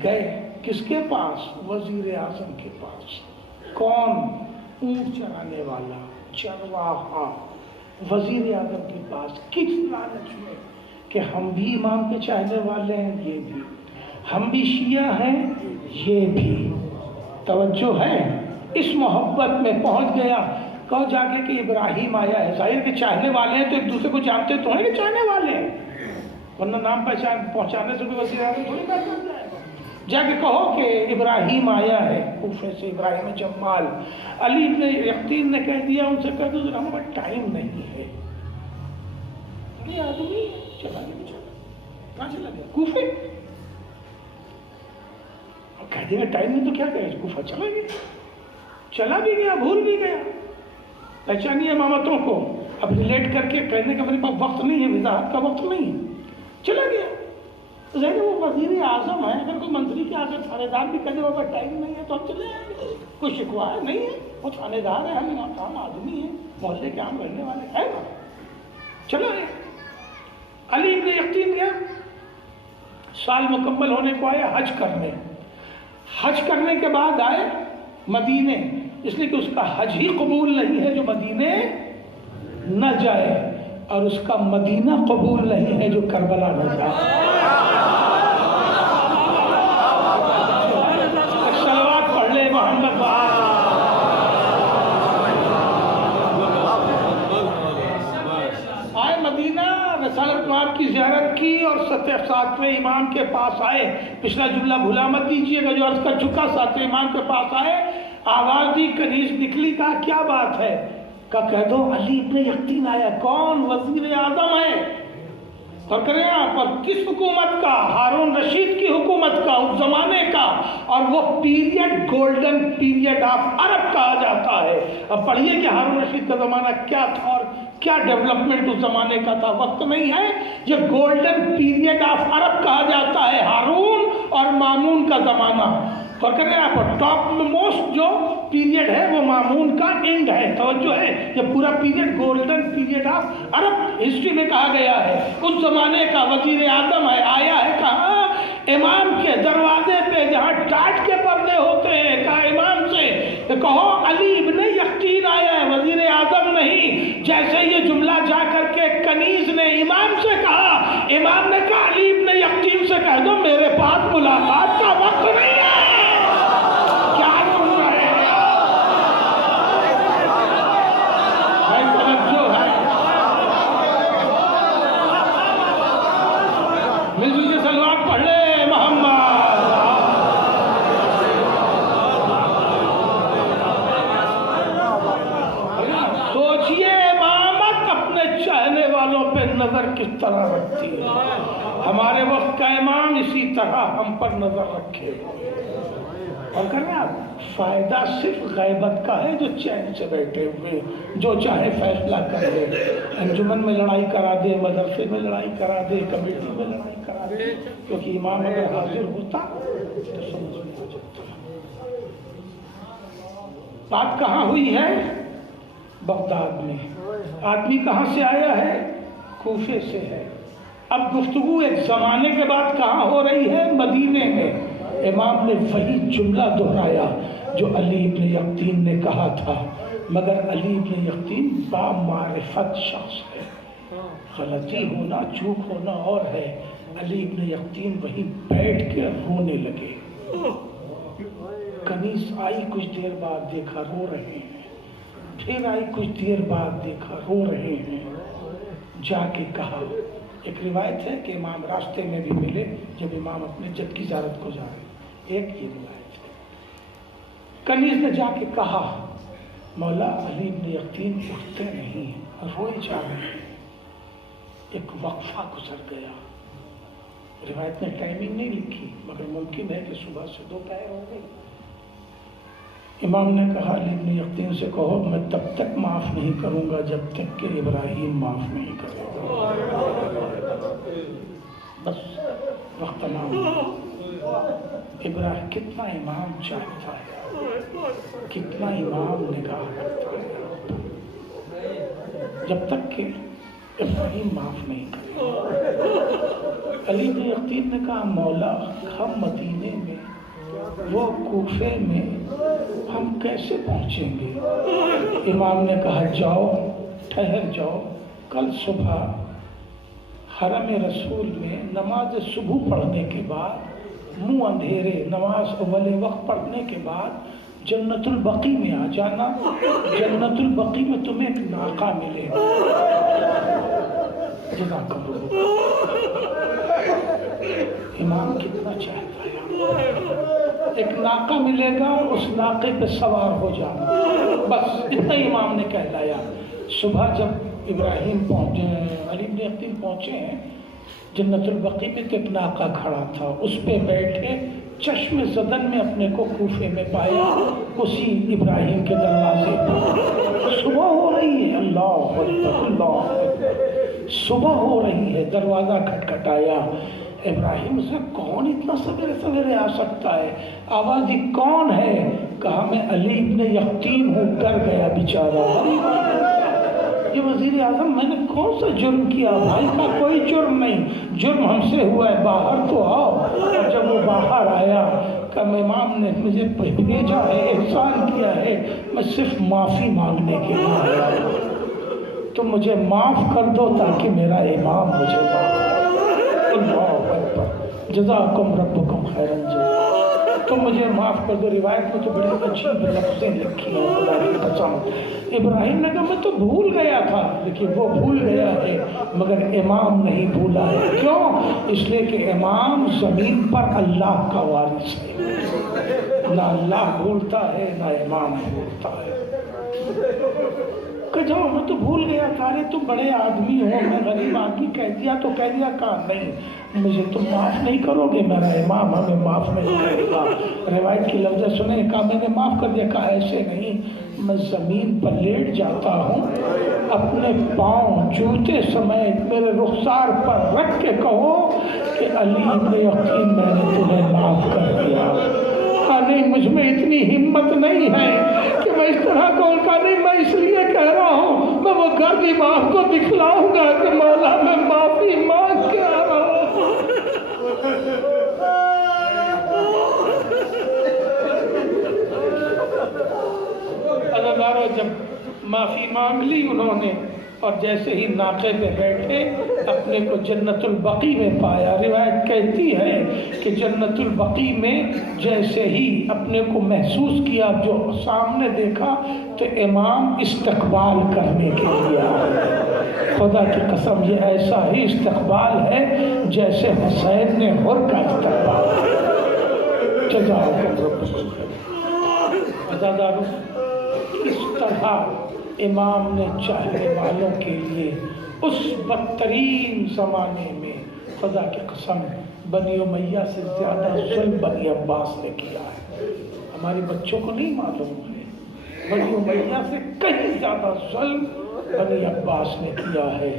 گئے کس کے پاس؟ وزیر اعظم کے پاس۔ کون؟ اونٹ چرانے والا، چرواہا وزیر اعظم کے پاس کس لالچ میں کہ ہم بھی امام کے چاہنے والے ہیں، یہ بھی ہم بھی شیعہ ہیں، یہ بھی توجہ ہے، اس محبت میں پہنچ گیا۔ کہو جا کے کہ ابراہیم آیا ہے، ظاہر کے چاہنے والے ہیں تو ایک دوسرے کو جانتے تو ہیں کہ چاہنے والے ہیں، ورنہ نام پہچان پہنچانے سے کوئی وزیر اعظم تھوڑی پہچان جائے گا۔ جا کے کہو کہ ابراہیم آیا ہے کوفے سے، ابراہیم جمال۔ علی ابن یقطین نے کہہ دیا ان سے، کہہ دو ذرا ہمارا ٹائم نہیں ہے، یہ آدمی چلا گیا، بیچارہ کہاں چلا گیا؟ کوفے۔ اور کہہ دیا ٹائم نہیں تو کیا کرے، کوفہ چلا گیا، چلا بھی گیا، بھول بھی گیا، پہچانی امامتوں کو اب ریلیٹ کر کے کہنے کا میرے پاس وقت نہیں ہے، وضاحت کا وقت نہیں ہے، چلا گیا۔ ذہن وہ وزیر اعظم ہے، اگر کوئی منتری کے آگے تھانے دار بھی کہنے والا ٹائم نہیں ہے تو ہم چلے آئیں گے، کوئی شکوا ہے نہیں ہے، وہ تھانے دار ہے، ہم عام آدمی ہیں، محلے کے عام رہنے والے ہیں نا، چلو آئے۔ علی ابن یقطین گیا، سال مکمل ہونے کو آیا حج کرنے، حج کرنے کے بعد آئے مدینے، اس لیے کہ اس کا حج ہی قبول نہیں ہے جو مدینے نہ جائے، اور اس کا مدینہ قبول نہیں ہے جو کربلا نہ جائے۔ صلوات پڑھ لے محمد آئے مدینہ، رسالت مآب کی زیارت کی اور 7ویں امام کے پاس آئے۔ پچھلا جملہ بھلا مت دیجیے گا جو عرض کر چکا، 7ویں امام کے پاس آئے، آواز دی، کنیز نکلی، کہا کیا بات ہے؟ کہہ دو علی ابن یقطین آیا۔ کون؟ وزیر اعظم ہے، اور کریں آپ، اور کس حکومت کا؟ ہارون رشید کی حکومت کا، اس زمانے کا، اور وہ period golden period of Arab کہا جاتا ہے۔ اب پڑھیے کہ ہارون رشید کا زمانہ کیا تھا اور کیا ڈیولپمنٹ اس زمانے کا تھا، وقت نہیں ہے، یہ گولڈن پیریڈ آف عرب کہا جاتا ہے، ہارون اور مامون کا زمانہ۔ اور کریں آپ، ٹاپ موسٹ جو پیریڈ ہے وہ مامون کا اینڈ ہے، توجہ ہے، یہ پورا period golden period of Arab history میں کہا گیا ہے۔ اس زمانے کا وزیر اعظم ہے، آیا ہے کہاں؟ امام کے دروازے پہ جہاں ٹاٹ کے پردے ہوتے ہیں، کہا امام سے کہو علی ابن یقطین آیا ہے، وزیر اعظم نہیں۔ جیسے یہ جملہ جا کر کے کنیز نے امام سے کہا، امام نے کہا علی ابن یقطین سے کہہ دو میرے پاس ملاقات کا وقت نہیں ہے۔ نظر کس طرح رکھتی ہے، ہمارے وقت کا امام اسی طرح ہم پر نظر رکھے۔ اور کریں آپ، فائدہ صرف غیبت کا ہے جو چین سے بیٹھے ہوئے جو چاہے فیصلہ کر دے، انجمن میں لڑائی کرا دے، مدرسے میں لڑائی کرا دے، کمیٹی میں لڑائی کرا دے، کیونکہ امام اگر حاضر ہوتا تو سمجھ میں آ جاتا۔ بات کہاں ہوئی ہے؟ بغداد میں۔ آدمی کہاں سے آیا ہے؟ کوفے سے ہے۔ اب گفتگو ایک زمانے کے بعد کہاں ہو رہی ہے؟ مدینے میں۔ امام نے وہی جملہ دہرایا جو علی ابن یقطین نے کہا تھا، مگر علی ابن یقطین با معرفت شخص ہے، غلطی ہونا چوک ہونا اور ہے۔ علی ابن یقطین وہی بیٹھ کے رونے لگے۔ کنیز آئی، کچھ دیر بعد دیکھا رو رہے ہیں، پھر آئی، کچھ دیر بعد دیکھا رو رہے ہیں۔ جا کے کہا، ایک روایت ہے کہ امام راستے میں بھی ملے جب امام اپنے جد کی زیارت کو جا رہے، ایک یہ روایت ہے۔ کنیز نے جا کے کہا، مولا علی ابن یقطین اٹھتے نہیں، روئے جا رہے ہیں۔ ایک وقفہ گزر گیا، روایت نے ٹائمنگ نہیں لکھی مگر ممکن ہے کہ صبح سے دوپہر ہو گئی۔ امام نے کہا علی ابن یقطین سے کہو میں تب تک معاف نہیں کروں گا جب تک کہ ابراہیم معاف نہیں کرے گا۔ بس وقت تمام۔ ابراہیم کتنا امام چاہتا ہے، کتنا امام نگاہ رکھتا ہے، جب تک کہ ابراہیم معاف نہیں کرے۔ علی ابن یقطین نے کہا مولا ہم مدینے میں، وہ کوفے میں، ہم کیسے پہنچیں گے؟ امام نے کہا جاؤ، ٹھہر جاؤ، کل صبح حرم رسول میں نماز صبح پڑھنے کے بعد منہ اندھیرے نماز اول وقت پڑھنے کے بعد جنت البقیع میں آ جانا، جنت البقیع میں تمہیں ایک ناقہ ملے گا۔ جزاک اللہ۔ امام کتنا چاہتا ہے، ایک ناقہ ملے گا، اس ناقے پہ سوار ہو جانا، بس اتنا امام نے کہلایا۔ صبح جب ابراہیم پہنچے، علی بن ابی طالب پہنچے ہیں جنت البقیع پہ، تو ایک ناقہ کھڑا تھا، اس پہ بیٹھے چشم زدن میں اپنے کو کوفے میں پایا، اسی ابراہیم کے دروازے پر۔ صبح ہو رہی ہے، اللہ اکبر اللہ اکبر، صبح ہو رہی ہے، دروازہ کھٹکھٹایا۔ ابراہیم سے کون اتنا سویرے سویرے آ سکتا ہے؟ آواز دی کون ہے؟ کہا میں علی ابن یقطین ہوں، ڈر گیا بیچارہ۔ یہ وزیر اعظم میں نے کون سا جرم کیا؟ بھائی کا کوئی جرم نہیں، جرم ہم سے ہوا ہے، باہر تو آؤ۔ اور جب وہ باہر آیا کہ امام نے مجھے بھیجا ہے، احسان کیا ہے، میں صرف معافی مانگنے کے لیے آیا ہوں، تم مجھے معاف کر دو تاکہ میرا امام مجھے معاف کر۔ اللہ اکبر، جزاکم ربکم خیرا جزا، تم مجھے معاف کر دو۔ روایت میں تو بڑی عجیب لفظیں لکھی ہیں، خدا کی قسم۔ ابراہیم نے کہا میں تو بھول گیا تھا، لیکن وہ بھول گیا ہے مگر امام نہیں بھولا ہے۔ کیوں؟ اس لیے کہ امام زمین پر اللہ کا وارث ہے، نہ اللہ بھولتا ہے نہ امام بھولتا ہے۔ کہ جاؤ میں تو بھول گیا تھا، ارے تم بڑے آدمی ہو، میں غریب آدمی کہہ دیا تو کہہ دیا، کہا نہیں مجھے تم معاف نہیں کرو گے، میرا امام ہمیں معاف نہیں کرے گا۔ روایت کی لفظ سنیں، کہا میں نے معاف کر دیا، کہا ایسے نہیں، میں زمین پر لیٹ جاتا ہوں، اپنے پاؤں جوتے سمیت میرے رخسار پر رکھ کے کہو کہ علی ابن یقین میں نے تمہیں معاف کر دیا۔ کہا نہیں مجھ میں اتنی ہمت نہیں ہے کہ میں اس طرح کہوں، کہا نہیں میں اس لیے کہہ رہا ہوں، میں وہ گرد امام کو دکھلاؤں گا کہ مولا میں معافی مانگ کے آ رہا ہوں۔ جب معافی مانگ لی انہوں نے، اور جیسے ہی ناقے پہ بیٹھے اپنے کو جنت البقیع میں پایا۔ روایت کہتی ہے کہ جنت البقیع میں جیسے ہی اپنے کو محسوس کیا، جو سامنے دیکھا تو امام استقبال کرنے کے لیے آئے۔ خدا کی قسم یہ ایسا ہی استقبال ہے جیسے حسین نے حر کا استقبال کیا۔ جزاکم ربکم خیر۔ عزادارو، اس طرح امام نے چاہنے والوں کے لیے اس بدترین زمانے میں، خدا کی قسم، بنی امیہ سے زیادہ ظلم بنی عباس نے کیا ہے۔ ہمارے بچوں کو نہیں معلوم ہے، بنی امیہ سے کہیں زیادہ ظلم بنی عباس نے کیا ہے۔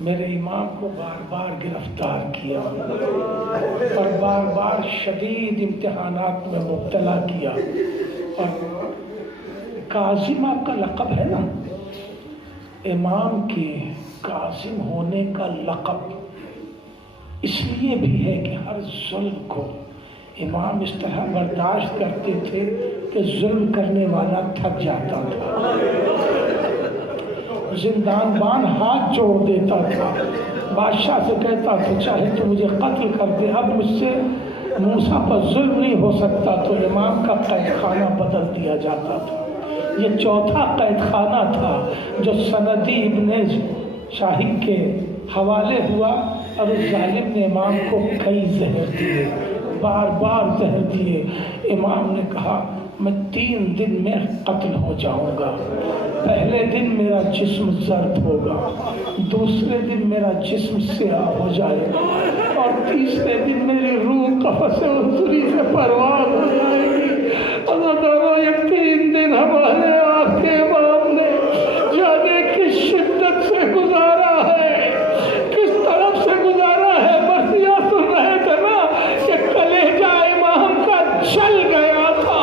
میرے امام کو بار بار گرفتار کیا اور بار بار شدید امتحانات میں مبتلا کیا۔ اور کاظم آپ کا لقب ہے نا، امام کے کاظم ہونے کا لقب اس لیے بھی ہے کہ ہر ظلم کو امام اس طرح برداشت کرتے تھے کہ ظلم کرنے والا تھک جاتا تھا، زندان بان ہاتھ جوڑ دیتا تھا، بادشاہ سے کہتا تھا چاہے تو مجھے قتل کر دے، اب مجھ سے موسیٰ پر ظلم نہیں ہو سکتا، تو امام کا قید خانہ بدل دیا جاتا تھا۔ یہ چوتھا قید خانہ تھا جو سندی ابن شاہد کے حوالے ہوا، اور اس ظالم نے امام کو کئی زہر دیے، بار بار زہر دیے۔ امام نے کہا میں 3 دن میں قتل ہو جاؤں گا، پہلے دن میرا جسم زرد ہوگا، دوسرے دن میرا جسم سیاہ ہو جائے گا، اور تیسرے دن میری روح قفس عذری سے پرواز ہو جائے گی۔ یہ 3 دن ہمارے آپ کے امام نے جانے کی شدت سے گزارا ہے، کس طرف سے گزارا ہے، بس یہ سن رہے تھے نا کہ کلیجہ امام کا جل گیا تھا،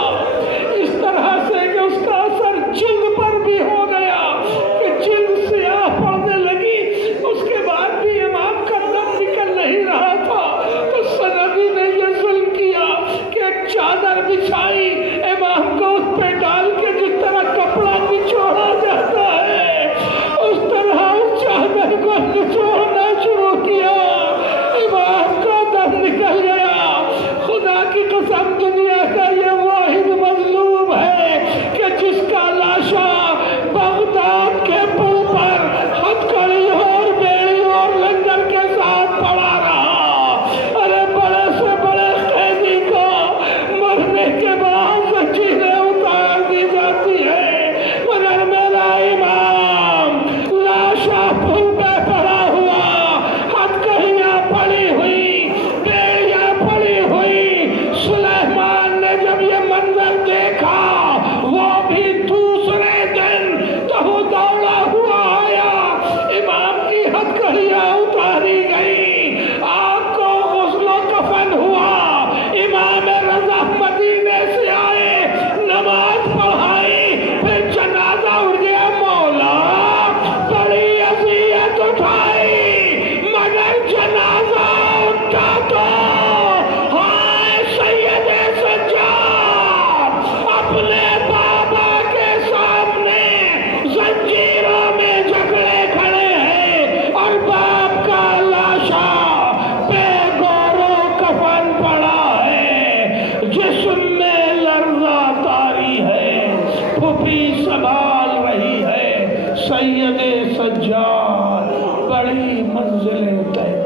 اس طرح سے کہ اس کا اثر جلد پر بھی ہو گیا کہ جلد سیاہ پڑنے لگی، اس کے بعد بھی امام کا دم نکل نہیں رہا تھا۔ تو سندی نے یہ ظلم کیا کہ ایک چادر بچھا کھوپڑی سنبھال رہی ہے سید سجاد، بڑی منزلیں طے